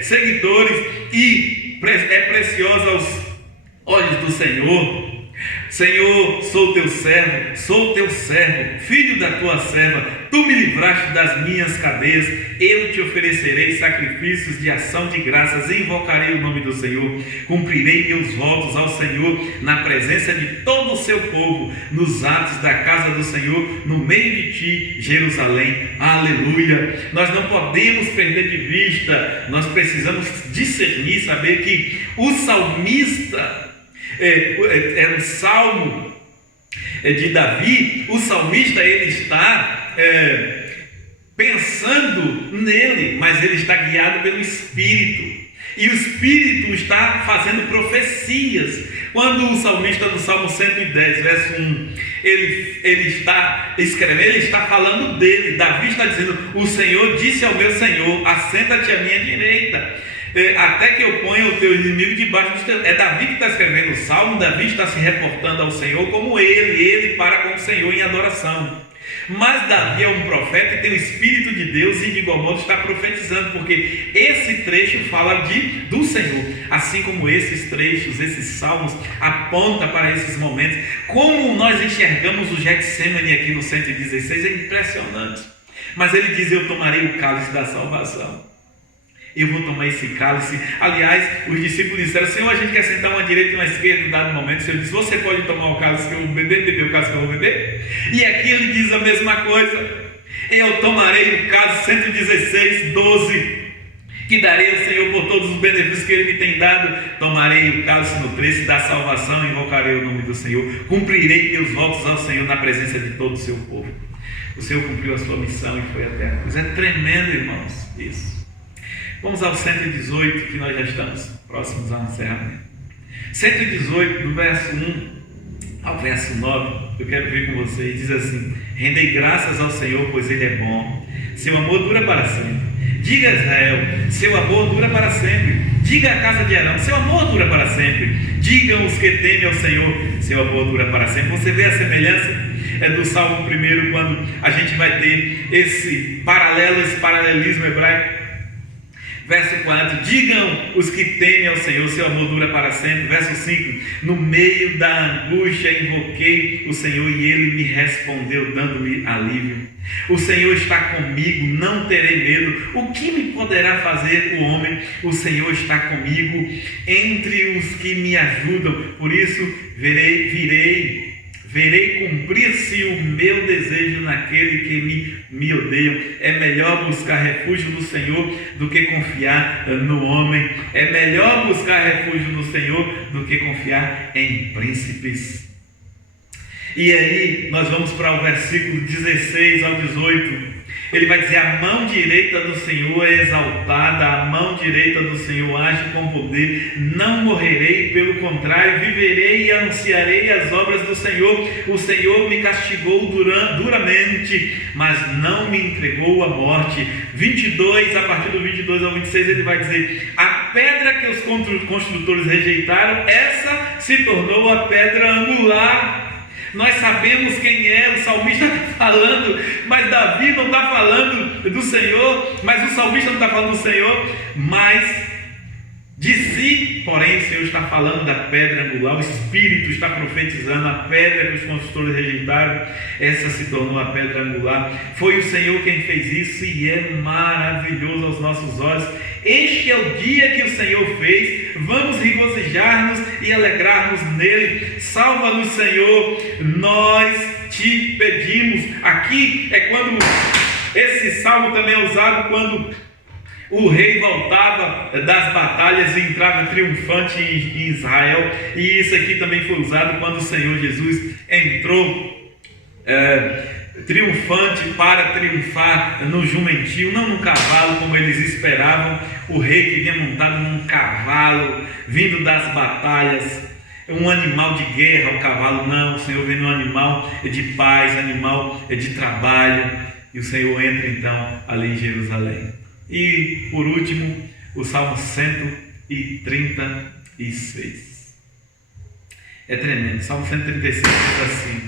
seguidores e é preciosa aos olhos do Senhor. Senhor, sou teu servo, filho da tua serva. Tu me livraste das minhas cadeias. Eu te oferecerei sacrifícios de ação de graças e invocarei o nome do Senhor. Cumprirei meus votos ao Senhor na presença de todo o seu povo, nos atos da casa do Senhor, no meio de ti, Jerusalém. Aleluia! Nós não podemos perder de vista, nós precisamos discernir, saber que o salmista é um salmo de Davi. O salmista, ele está pensando nele, mas ele está guiado pelo Espírito, e o Espírito está fazendo profecias. Quando o salmista, no Salmo 110, verso 1, ele está escrevendo, ele está falando dele. Davi está dizendo: o Senhor disse ao meu Senhor, assenta-te à minha direita, até que eu ponha o teu inimigo debaixo dos teus. É Davi que está escrevendo o salmo. Davi está se reportando ao Senhor como ele para com o Senhor em adoração. Mas Davi é um profeta e tem o Espírito de Deus, e de igual modo está profetizando, porque esse trecho fala do Senhor, assim como esses trechos, esses salmos apontam para esses momentos. Como nós enxergamos o Getsemane aqui no 116 é impressionante. Mas ele diz: eu tomarei o cálice da salvação. Eu vou tomar esse cálice. Aliás, os discípulos disseram: Senhor, a gente quer sentar uma direita e uma esquerda em dado momento. O Senhor disse: você pode tomar o cálice que eu vou beber o cálice que eu vou beber? E aqui ele diz a mesma coisa: eu tomarei o cálice, 116, 12, que darei ao Senhor por todos os benefícios que Ele me tem dado. Tomarei o cálice no 13 da salvação, invocarei o nome do Senhor. Cumprirei meus votos ao Senhor na presença de todo o seu povo. O Senhor cumpriu a sua missão e foi até a cruz. É tremendo, irmãos, isso. Vamos ao 118, que nós já estamos próximos ao encerramento. 118, do verso 1 ao verso 9, eu quero ver com vocês. Diz assim: rendei graças ao Senhor, pois Ele é bom. Seu amor dura para sempre. Diga a Israel: seu amor dura para sempre. Diga a casa de Arão: seu amor dura para sempre. Digam os que temem ao Senhor: seu amor dura para sempre. Você vê a semelhança? É do Salmo 1, quando a gente vai ter esse paralelismo hebraico. Verso 4: digam os que temem ao Senhor, seu amor dura para sempre. Verso 5: no meio da angústia invoquei o Senhor, e Ele me respondeu, dando-me alívio. O Senhor está comigo, não terei medo. O que me poderá fazer o homem? O Senhor está comigo entre os que me ajudam. Por isso verei cumprir-se o meu desejo naquele que me odeiam. É melhor buscar refúgio no Senhor do que confiar no homem. É melhor buscar refúgio no Senhor do que confiar em príncipes. E aí nós vamos para o versículo 16 ao 18. Ele vai dizer: a mão direita do Senhor é exaltada, a mão direita do Senhor age com poder. Não morrerei, pelo contrário, viverei e anunciarei as obras do Senhor. O Senhor me castigou duramente, mas não me entregou à morte. 22, a partir do 22 ao 26, ele vai dizer: a pedra que os construtores rejeitaram, essa se tornou a pedra angular. Nós sabemos quem é, o salmista está falando, mas Davi não está falando do Senhor, mas o salmista não está falando do Senhor, mas dizia Se, porém, o Senhor está falando da pedra angular, o Espírito está profetizando a pedra que os construtores rejeitaram, essa se tornou a pedra angular. Foi o Senhor quem fez isso e é maravilhoso aos nossos olhos. Este é o dia que o Senhor fez, vamos regozijar-nos e alegrar-nos nele. Salva-nos, Senhor, nós te pedimos. Aqui é quando esse salmo também é usado quando o rei voltava das batalhas e entrava triunfante em Israel. E isso aqui também foi usado quando o Senhor Jesus entrou triunfante para triunfar no jumentil, não no cavalo como eles esperavam. O rei que vinha montado num cavalo, vindo das batalhas, um animal de guerra. O cavalo não, o Senhor vem num animal de paz, animal de trabalho. E o Senhor entra então ali em Jerusalém. E por último, o Salmo 136. É tremendo. Salmo 136 diz assim: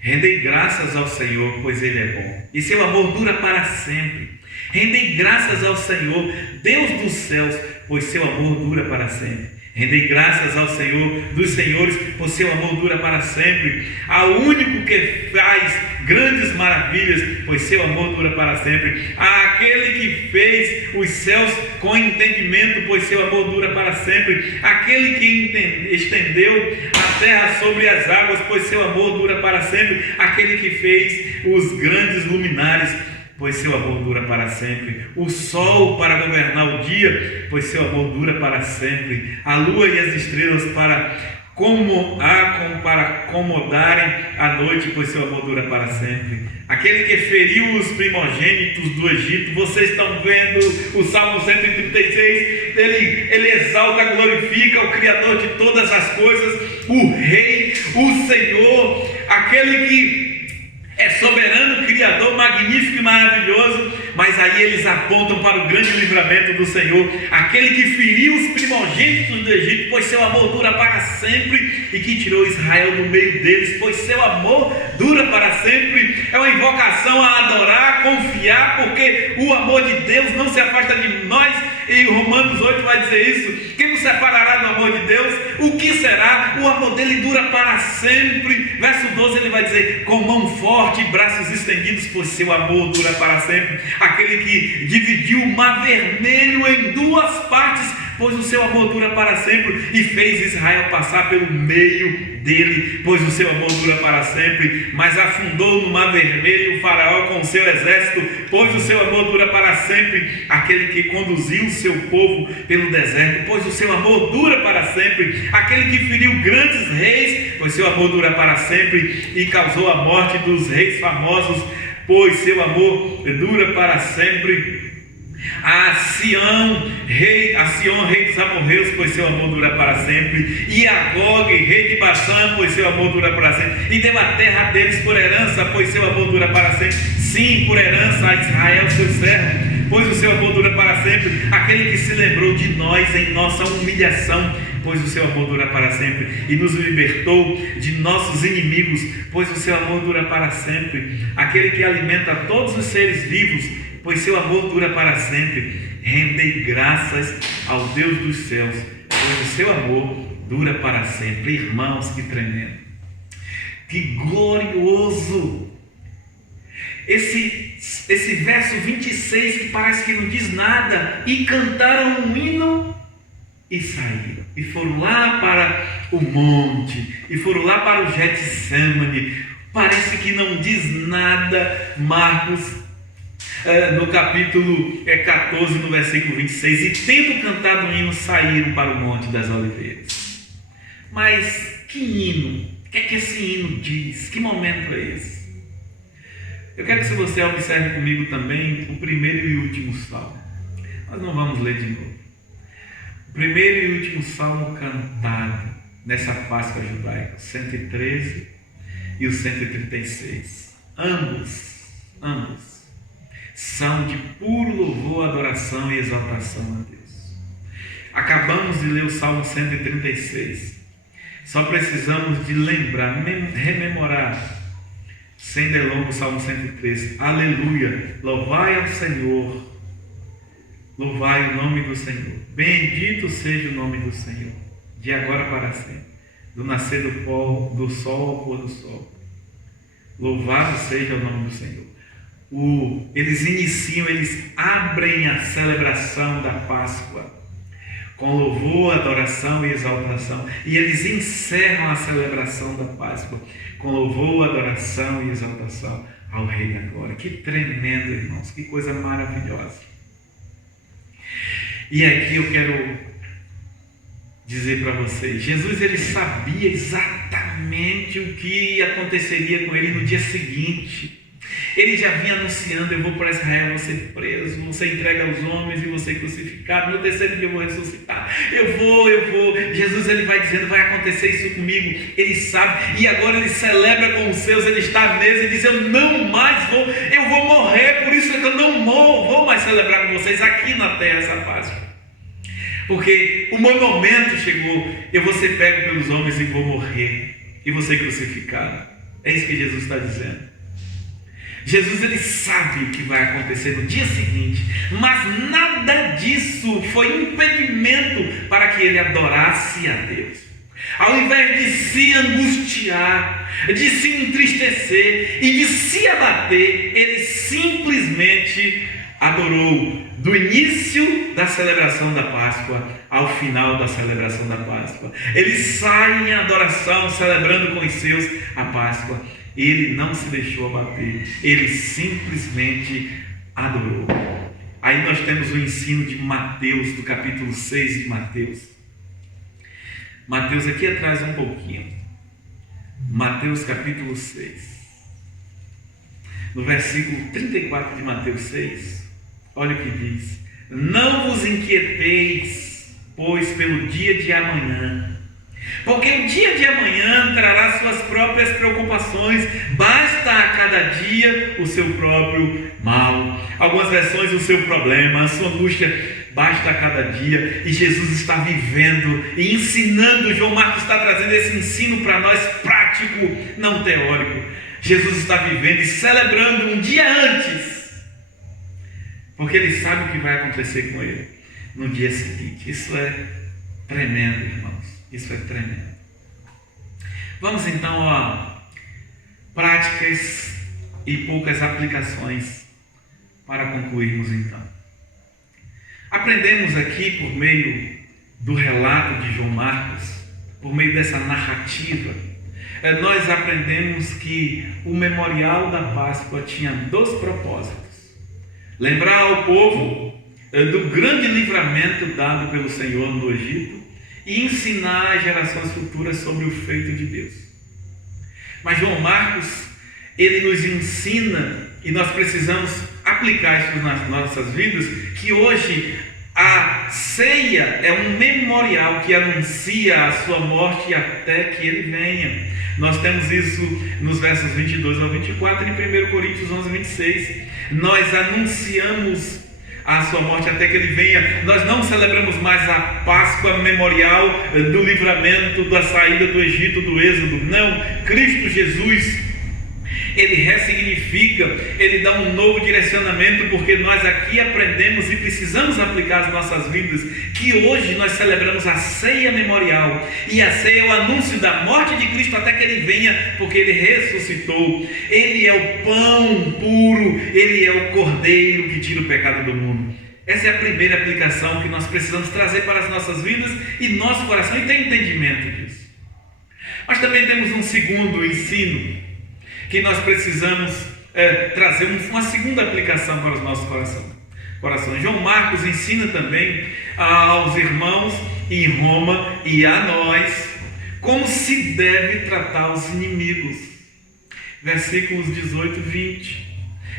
rendei graças ao Senhor, pois Ele é bom, e seu amor dura para sempre. Rendei graças ao Senhor, Deus dos céus, pois seu amor dura para sempre. Rendei graças ao Senhor dos senhores, pois seu amor dura para sempre. Ao único que faz grandes maravilhas, pois seu amor dura para sempre. Àquele que fez os céus com entendimento, pois seu amor dura para sempre. Aquele que estendeu a terra sobre as águas, pois seu amor dura para sempre. Aquele que fez os grandes luminares, pois seu amor dura para sempre. O sol para governar o dia, pois seu amor dura para sempre. A lua e as estrelas para acomodarem a noite, pois seu amor dura para sempre. Aquele que feriu os primogênitos do Egito. Vocês estão vendo o Salmo 136, ele exalta, glorifica o Criador de todas as coisas, o Rei, o Senhor, aquele que é soberano, Criador, magnífico e maravilhoso. Mas aí eles apontam para o grande livramento do Senhor, aquele que feriu os primogênitos do Egito, pois seu amor dura para sempre, e que tirou Israel do meio deles, pois seu amor dura para sempre. É uma invocação a adorar, a confiar, porque o amor de Deus não se afasta de nós. E Romanos 8 vai dizer isso: quem nos separará do amor de Deus? O que será? O amor dele dura para sempre. Verso 12 ele vai dizer: com mão forte e braços estendidos, pois seu amor dura para sempre. Aquele que dividiu o mar vermelho em duas partes, pois o seu amor dura para sempre. E fez Israel passar pelo meio dele, pois o seu amor dura para sempre. Mas afundou no mar vermelho o faraó com o seu exército, pois o seu amor dura para sempre. Aquele que conduziu o seu povo pelo deserto, pois o seu amor dura para sempre. Aquele que feriu grandes reis, pois seu amor dura para sempre. E causou a morte dos reis famosos, pois seu amor dura para sempre. A Sião, rei dos amorreus, pois seu amor dura para sempre. E a Gog, rei de Baçã, pois seu amor dura para sempre. E deu a terra deles por herança, pois seu amor dura para sempre. Sim, por herança a Israel, seu servo, pois o seu amor dura para sempre. Aquele que se lembrou de nós em nossa humilhação, pois o seu amor dura para sempre. E nos libertou de nossos inimigos, pois o seu amor dura para sempre. Aquele que alimenta todos os seres vivos, pois seu amor dura para sempre. Rendei graças ao Deus dos céus, pois o seu amor dura para sempre. Irmãos, que tremendo, que glorioso esse verso 26, que parece que não diz nada. E cantaram um hino e saíram, e foram lá para o monte, e foram lá para o Getsêmani. Parece que não diz nada. Marcos no capítulo 14, no versículo 26, e tendo cantado um hino, saíram para o Monte das Oliveiras. Mas que hino? O que é que esse hino diz? Que momento é esse? Eu quero que você observe comigo também o primeiro e último salmo. Nós não vamos ler de novo. O primeiro e último salmo cantado nessa Páscoa judaica, o 113 e o 136. Ambos são de puro louvor, adoração e exaltação a Deus. Acabamos de ler o Salmo 136. Só precisamos de lembrar, rememorar, sem delongas, o Salmo 113. Aleluia! Louvai ao Senhor, Louvai o nome do Senhor. Bendito seja o nome do Senhor, de agora para sempre, do nascer do sol ao pôr do sol. Louvado seja o nome do Senhor. Eles abrem a celebração da Páscoa com louvor, adoração e exaltação. E eles encerram a celebração da Páscoa com louvor, adoração e exaltação ao Rei da Glória. Que tremendo, irmãos, que coisa maravilhosa. E aqui eu quero dizer para vocês, Jesus ele sabia exatamente o que aconteceria com ele no dia seguinte. Ele já vinha anunciando: eu vou para Israel, vou ser preso, vou ser entregue aos homens e vou ser crucificado, no terceiro dia eu vou ressuscitar, eu vou. Jesus ele vai dizendo: vai acontecer isso comigo. Ele sabe, e agora ele celebra com os seus, ele está à mesa e diz: eu não mais vou, eu vou morrer, por isso é que eu não vou mais celebrar com vocês aqui na terra essa Páscoa, porque o meu momento chegou, eu vou ser pego pelos homens e vou morrer, e vou ser crucificado. É isso que Jesus está dizendo. Jesus ele sabe o que vai acontecer no dia seguinte, mas nada disso foi impedimento para que ele adorasse a Deus. Ao invés de se angustiar, de se entristecer e de se abater, ele simplesmente adorou, do início da celebração da Páscoa ao final da celebração da Páscoa. Ele sai em adoração, celebrando com os seus a Páscoa. Ele não se deixou abater, ele simplesmente adorou. Aí nós temos o ensino de Mateus, do capítulo 6 de Mateus. Mateus aqui atrás um pouquinho. Mateus capítulo 6. No versículo 34 de Mateus 6, olha o que diz: não vos inquieteis, pois, pelo dia de amanhã, porque o dia de amanhã trará suas próprias preocupações, basta a cada dia o seu próprio mal. Algumas versões, o seu problema, a sua angústia, basta a cada dia. E Jesus está vivendo e ensinando. João Marcos está trazendo esse ensino para nós, prático, não teórico. Jesus está vivendo e celebrando um dia antes, porque ele sabe o que vai acontecer com ele no dia seguinte. Isso é tremendo, irmãos. Isso é tremendo. Vamos então a práticas e poucas aplicações para concluirmos então. Aprendemos aqui por meio do relato de João Marcos, por meio dessa narrativa, nós aprendemos que o memorial da Páscoa tinha dois propósitos: lembrar ao povo do grande livramento dado pelo Senhor no Egito e ensinar as gerações futuras sobre o feito de Deus. Mas João Marcos, ele nos ensina, e nós precisamos aplicar isso nas nossas vidas, que hoje a ceia é um memorial que anuncia a sua morte até que ele venha. Nós temos isso nos versos 22 ao 24 e em 1 Coríntios 11, 26. Nós anunciamos a sua morte até que ele venha. Nós não celebramos mais a Páscoa memorial do livramento, da saída do Egito, do Êxodo. Não, Cristo Jesus, ele ressignifica, ele dá um novo direcionamento, porque nós aqui aprendemos e precisamos aplicar as nossas vidas, que hoje nós celebramos a ceia memorial, e a ceia é o anúncio da morte de Cristo até que ele venha, porque ele ressuscitou. Ele é o pão puro, ele é o cordeiro que tira o pecado do mundo. Essa é a primeira aplicação que nós precisamos trazer para as nossas vidas e nosso coração, e ter entendimento disso. Mas também temos um segundo ensino que nós precisamos trazer uma segunda aplicação para os nossos corações. João Marcos ensina também aos irmãos em Roma e a nós como se deve tratar os inimigos. Versículos 18 e 20.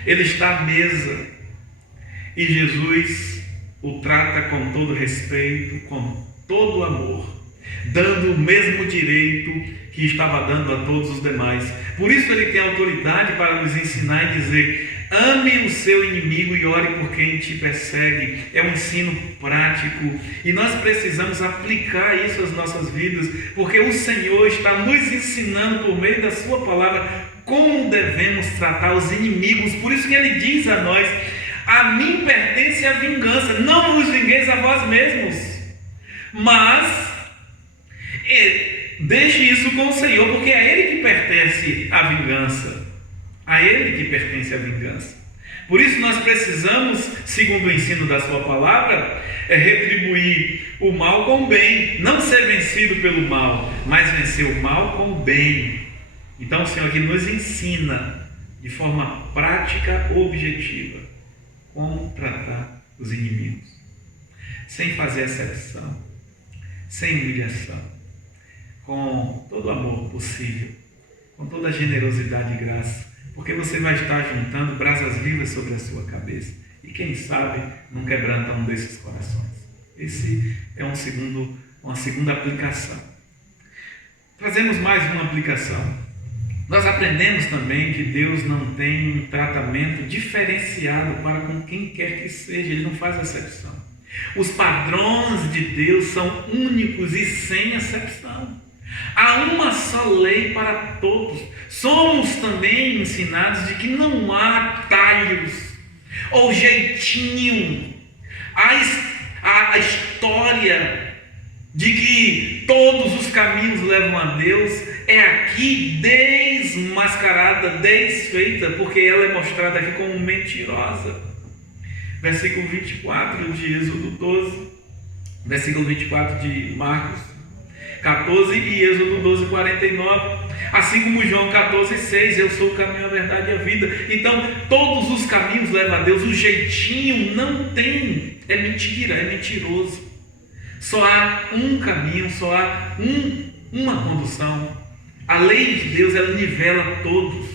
Ele está à mesa e Jesus o trata com todo respeito, com todo amor, dando o mesmo direito que estava dando a todos os demais. Por isso ele tem autoridade para nos ensinar e dizer: ame o seu inimigo e ore por quem te persegue. É um ensino prático e nós precisamos aplicar isso às nossas vidas, porque o Senhor está nos ensinando por meio da sua palavra como devemos tratar os inimigos. Por isso que ele diz a nós: A mim pertence a vingança, não vos vingueis a vós mesmos, mas deixe isso com o Senhor, porque é a Ele que pertence a vingança. A Ele que pertence a vingança. Por isso nós precisamos, segundo o ensino da sua palavra, retribuir o mal com o bem, não ser vencido pelo mal, mas vencer o mal com o bem. Então o Senhor aqui nos ensina de forma prática, objetiva, como tratar os inimigos, sem fazer exceção, sem humilhação, com todo o amor possível, com toda a generosidade e graça, porque você vai estar juntando brasas vivas sobre a sua cabeça, e quem sabe não quebranta um desses corações. Esse é uma segunda aplicação. Trazemos mais uma aplicação. Nós aprendemos também que Deus não tem um tratamento diferenciado para com quem quer que seja, Ele não faz exceção. Os padrões de Deus são únicos e sem exceção. Há uma só lei para todos. Somos também ensinados de que não há atalhos ou jeitinho. A história de que todos os caminhos levam a Deus é aqui desmascarada, desfeita, porque ela é mostrada aqui como mentirosa. Versículo 24 de Êxodo 12, versículo 24 de Marcos 14 e Êxodo 12, 49. Assim como João 14, 6, eu sou o caminho, a verdade e a vida. Então, todos os caminhos levam a Deus, o jeitinho não tem, é mentira, é mentiroso. Só há um caminho, só há uma condução. A lei de Deus, ela nivela todos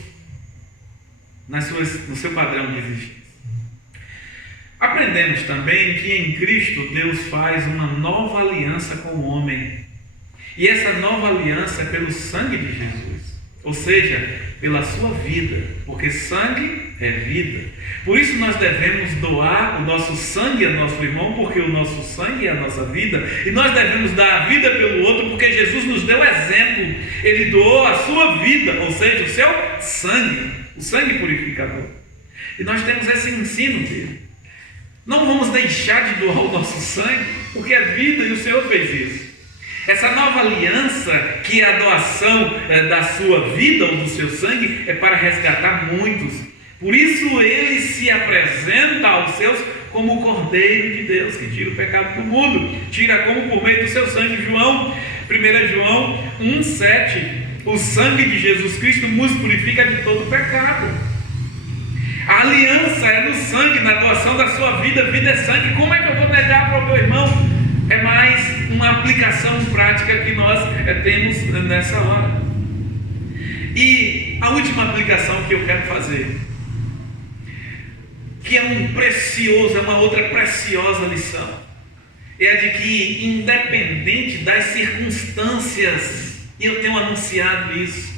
no seu padrão de existência. Aprendemos também que em Cristo Deus faz uma nova aliança com o homem. E essa nova aliança é pelo sangue de Jesus, ou seja, pela sua vida, porque sangue é vida. Por isso nós devemos doar o nosso sangue ao nosso irmão, porque o nosso sangue é a nossa vida, e nós devemos dar a vida pelo outro, porque Jesus nos deu exemplo. Ele doou a sua vida, ou seja, o seu sangue, o sangue purificador. E nós temos esse ensino dele. Não vamos deixar de doar o nosso sangue, porque é vida e o Senhor fez isso. Essa nova aliança, que é a doação da sua vida ou do seu sangue, é para resgatar muitos. Por isso ele se apresenta aos seus como o Cordeiro de Deus, que tira o pecado do mundo. Tira como por meio do seu sangue. 1 João 1,7. O sangue de Jesus Cristo nos purifica de todo pecado. A aliança é no sangue, na doação da sua vida. Vida é sangue. Como é que eu vou negar para o meu irmão? É mais uma aplicação prática que nós temos nessa hora. E a última aplicação que eu quero fazer, que é uma outra preciosa lição, é a de que, independente das circunstâncias, e eu tenho anunciado isso,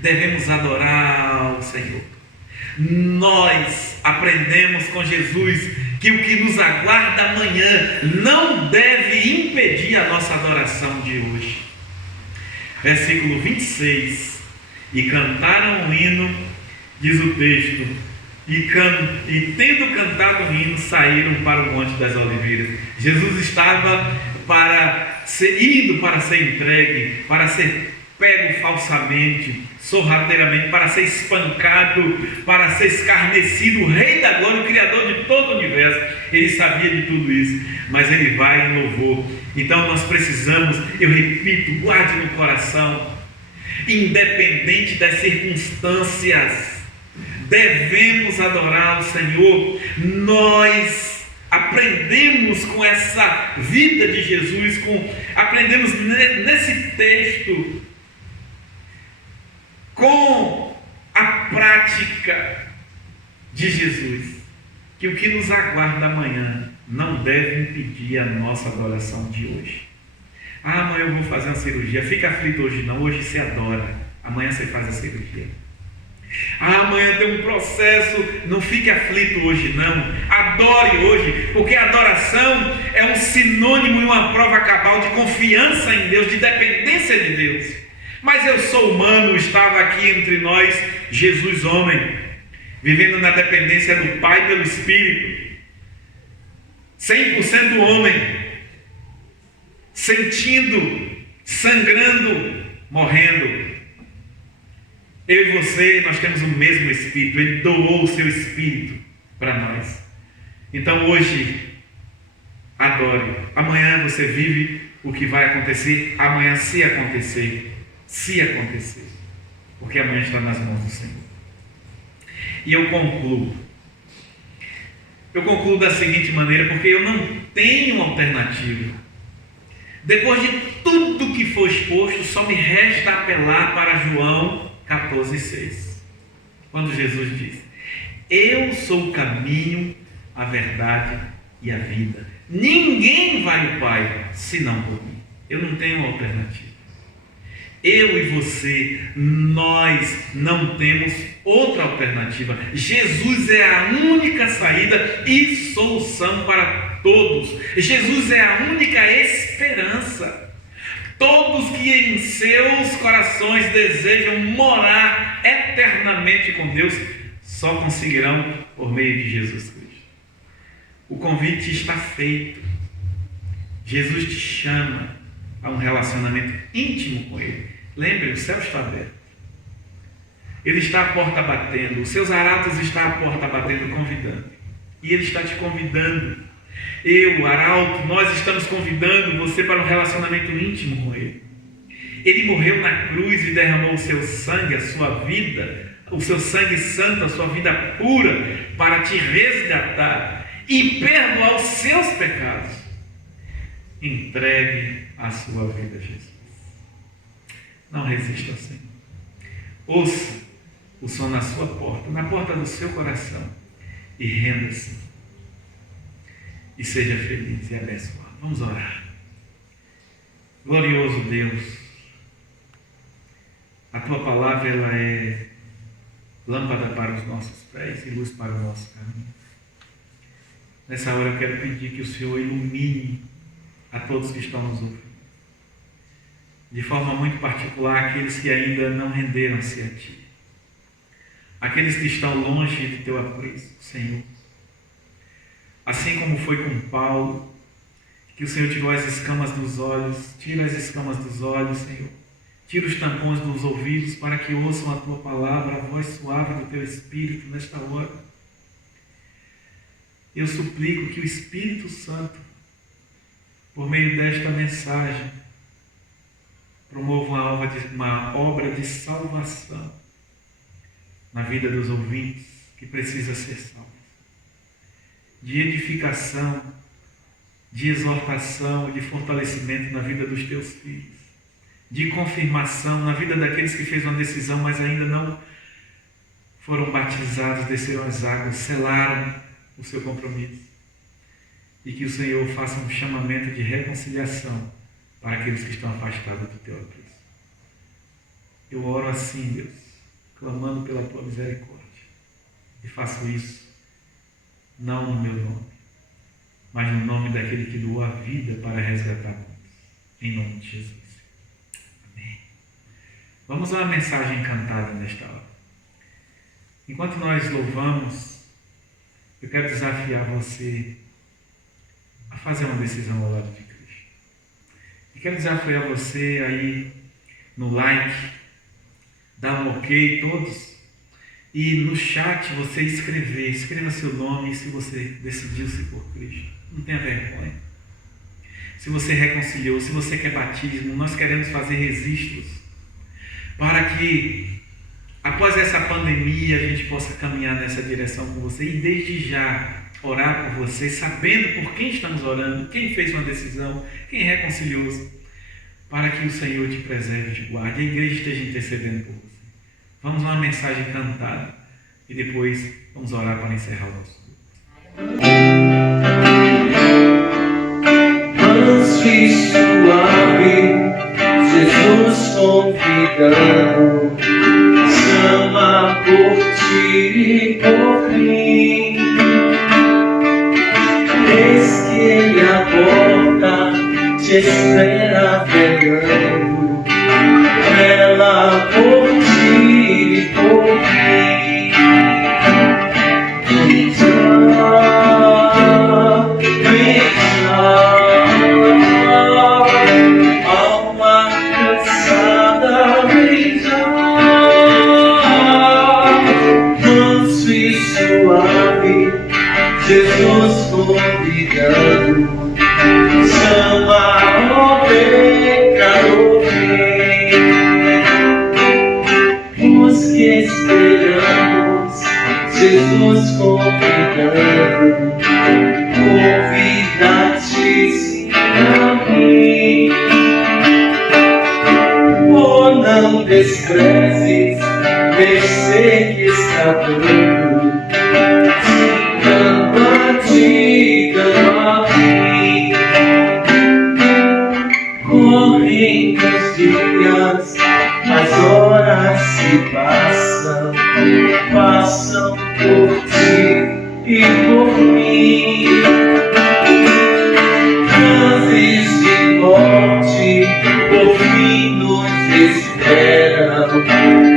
devemos adorar o Senhor. Nós aprendemos com Jesus que o que nos aguarda amanhã não deve impedir a nossa adoração de hoje. Versículo 26. E cantaram um hino, diz o texto, e tendo cantado um hino, saíram para o Monte das Oliveiras. Jesus estava indo para ser entregue, para ser pego falsamente, sorrateiramente, para ser espancado, para ser escarnecido, o Rei da Glória, o Criador de todo o universo. Ele sabia de tudo isso, mas ele vai em louvor. Então nós precisamos, eu repito, guarde no coração, independente das circunstâncias, devemos adorar o Senhor. Nós aprendemos com essa vida de Jesus, aprendemos nesse texto, com a prática de Jesus, que o que nos aguarda amanhã não deve impedir a nossa adoração de hoje. Amanhã eu vou fazer uma cirurgia. Fica aflito hoje não, hoje você adora, amanhã você faz a cirurgia. Amanhã tem um processo, não fique aflito hoje não, adore hoje, porque a adoração é um sinônimo e uma prova cabal de confiança em Deus, de dependência de Deus. Mas eu sou humano, estava aqui entre nós Jesus homem, vivendo na dependência do Pai pelo Espírito, 100% homem, sentindo, sangrando, morrendo. Eu e você, nós temos o mesmo Espírito. Ele doou o seu Espírito para nós. Então hoje, adore. Amanhã você vive o que vai acontecer. Amanhã, se acontecer. Porque amanhã está nas mãos do Senhor. E eu concluo. Da seguinte maneira, porque eu não tenho alternativa. Depois de tudo que foi exposto, só me resta apelar para João 14,6. Quando Jesus diz: eu sou o caminho, a verdade e a vida. Ninguém vai ao Pai senão por mim. Eu não tenho alternativa. Eu e você, nós não temos outra alternativa. Jesus é a única saída e solução para todos. Jesus é a única esperança. Todos que em seus corações desejam morar eternamente com Deus só conseguirão por meio de Jesus Cristo. O convite está feito. Jesus te chama a um relacionamento íntimo com Ele. Lembre, o céu está aberto. Ele está à porta batendo. Os seus arados estão à porta batendo, convidando. E Ele está te convidando. Eu, arauto, nós estamos convidando você para um relacionamento íntimo com Ele. Ele morreu na cruz e derramou o seu sangue, a sua vida, o seu sangue santo, a sua vida pura, para te resgatar e perdoar os seus pecados. Entregue a sua vida a Jesus. Não resista ao Senhor. Ouça o som na sua porta, na porta do seu coração, e renda-se. E seja feliz e abençoado. Vamos orar. Glorioso Deus, a Tua palavra ela é lâmpada para os nossos pés e luz para o nosso caminho. Nessa hora eu quero pedir que o Senhor ilumine a todos que estão nos ouvindo. De forma muito particular, aqueles que ainda não renderam-se a Ti. Aqueles que estão longe de Teu apreço, Senhor. Assim como foi com Paulo, que o Senhor tirou as escamas dos olhos, tira as escamas dos olhos, Senhor. Tira os tampões dos ouvidos para que ouçam a Tua palavra, a voz suave do Teu Espírito nesta hora. Eu suplico que o Espírito Santo, por meio desta mensagem, promova uma obra de salvação na vida dos ouvintes que precisa ser salva. De edificação, de exortação, de fortalecimento na vida dos teus filhos. De confirmação na vida daqueles que fez uma decisão, mas ainda não foram batizados, desceram as águas, selaram o seu compromisso. E que o Senhor faça um chamamento de reconciliação para aqueles que estão afastados do Teu apreço. Eu oro assim, Deus, clamando pela Tua misericórdia. E faço isso, não no meu nome, mas no nome daquele que doou a vida para resgatar muitos. Em nome de Jesus. Amém. Vamos a uma mensagem cantada nesta hora. Enquanto nós louvamos, eu quero desafiar você a fazer uma decisão ao lado de Cristo. E quero desafiar você aí no like, dar um ok todos, e no chat você escreva seu nome, se você decidiu-se por Cristo. Não tenha vergonha. Se você reconciliou, se você quer batismo, nós queremos fazer registros para que após essa pandemia a gente possa caminhar nessa direção com você e desde já orar por você, sabendo por quem estamos orando, quem fez uma decisão, quem reconciliou-se, para que o Senhor te preserve e te guarde, a igreja esteja intercedendo por você. Vamos a uma mensagem cantada e depois vamos orar para encerrar o nosso culto. Manso suave, Jesus convidando, chama por ti e por mim. Eis que Ele a porta te espera velando, ela por ti e por mim. não desprezes, mercê que está dando. Canto a ti, canto a mim. Correm os dias, as horas se passam, passam por ti e por mim. Antes de morte, por fim nos esperam.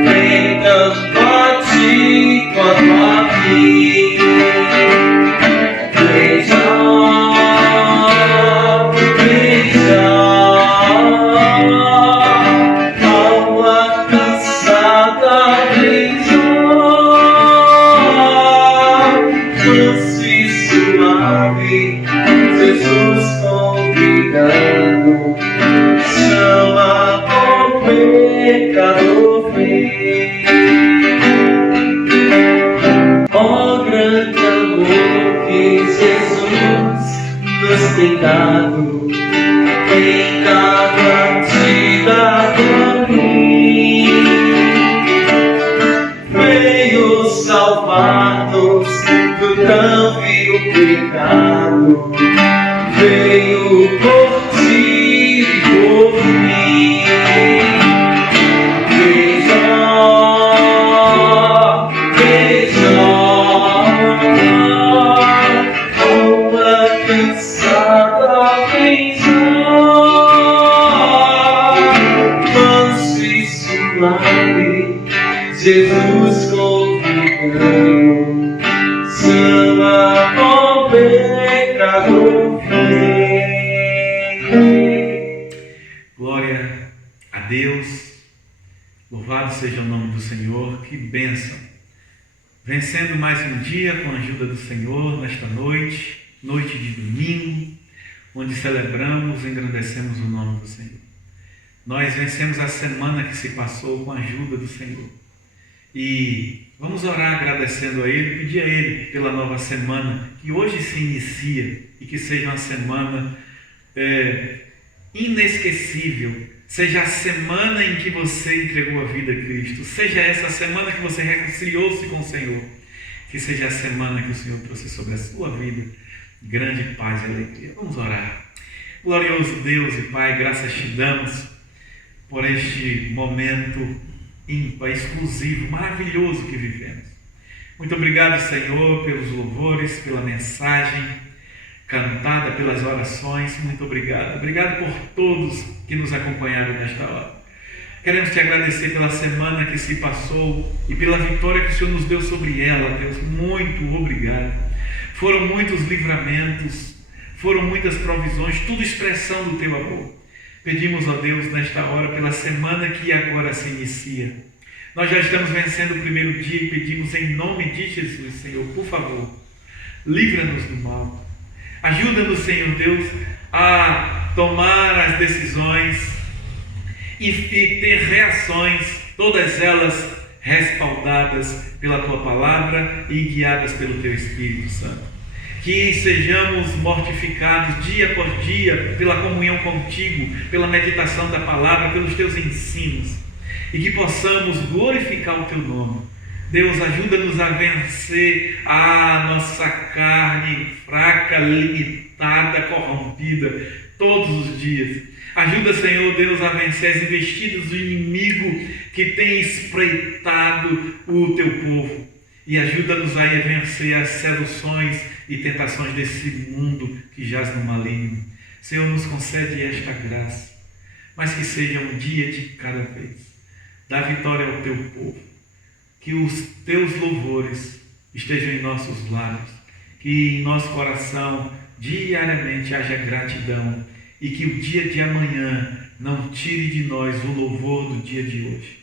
Vem tanto a ti quanto a mim. Veja, veja, alma cansada, veja, manso e suave, Jesus convidando, chama o pecador, vem. Ó grande amor que Jesus nos tem dado a ti dado a mim. Veio salvar-nos do tão vil pecado, veio por ti e por mim. Veja, veja, alma cansada, veja, manso e suave, Jesus convidando, chama o pecador, vem. Glória a Deus, louvado seja o nome do Senhor, que bênção. Vencendo mais um dia com a ajuda do Senhor nesta noite, noite de domingo, onde celebramos e engrandecemos o nome do Senhor. Nós vencemos a semana que se passou com a ajuda do Senhor. E vamos orar agradecendo a Ele, pedir a Ele pela nova semana que hoje se inicia e que seja uma semana inesquecível, seja a semana em que você entregou a vida a Cristo, seja essa semana que você reconciliou-se com o Senhor, que seja a semana que o Senhor trouxe sobre a sua vida grande paz e alegria. Vamos orar. Glorioso Deus e Pai, graças te damos por este momento ímpar, exclusivo, maravilhoso que vivemos. Muito obrigado, Senhor, pelos louvores, pela mensagem cantada, pelas orações. Muito obrigado. Obrigado por todos que nos acompanharam nesta hora. Queremos te agradecer pela semana que se passou e pela vitória que o Senhor nos deu sobre ela, Deus. Muito obrigado. Foram muitos livramentos, foram muitas provisões, tudo expressão do teu amor. Pedimos a Deus nesta hora pela semana que agora se inicia. Nós já estamos vencendo o primeiro dia e pedimos em nome de Jesus, Senhor, por favor, livra-nos do mal. Ajuda-nos, Senhor Deus, a tomar as decisões e ter reações, todas elas respaldadas pela Tua Palavra e guiadas pelo Teu Espírito Santo. Que sejamos mortificados dia por dia pela comunhão contigo, pela meditação da Palavra, pelos Teus ensinos, e que possamos glorificar o Teu nome. Deus, ajuda-nos a vencer a nossa carne fraca, limitada, corrompida, todos os dias. Ajuda, Senhor Deus, a vencer as investidas do inimigo que tem espreitado o Teu povo. E ajuda-nos a vencer as seduções e tentações desse mundo que jaz no maligno. Senhor, nos concede esta graça, mas que seja um dia de cada vez. Dá vitória ao Teu povo. Que os Teus louvores estejam em nossos lábios. Que em nosso coração diariamente haja gratidão. E que o dia de amanhã não tire de nós o louvor do dia de hoje.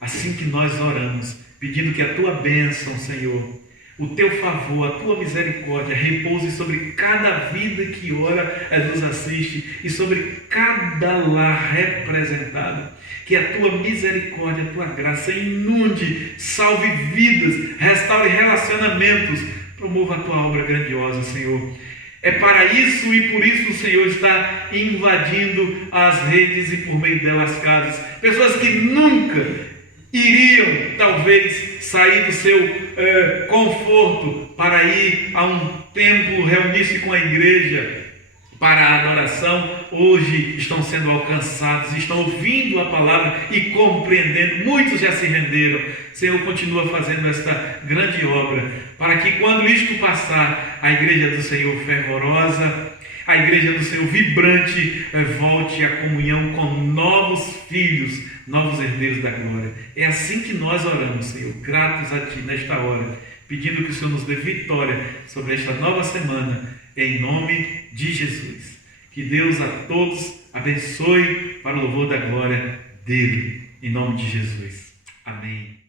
Assim que nós oramos, pedindo que a Tua bênção, Senhor, o Teu favor, a Tua misericórdia repouse sobre cada vida que ora nos assiste e sobre cada lar representado. Que a Tua misericórdia, a Tua graça inunde, salve vidas, restaure relacionamentos, promova a Tua obra grandiosa, Senhor. É para isso e por isso o Senhor está invadindo as redes e por meio delas casas. Pessoas que nunca iriam, talvez, sair do seu conforto para ir a um templo, reunir-se com a igreja para a adoração, hoje estão sendo alcançados, estão ouvindo a palavra e compreendendo. Muitos já se renderam. O Senhor continua fazendo esta grande obra, para que quando isto passar, a igreja do Senhor fervorosa, a igreja do Senhor vibrante, volte à comunhão com novos filhos, novos herdeiros da glória. É assim que nós oramos, Senhor, gratos a Ti nesta hora, pedindo que o Senhor nos dê vitória sobre esta nova semana, em nome de Jesus. Que Deus a todos abençoe para o louvor da glória dele, em nome de Jesus. Amém.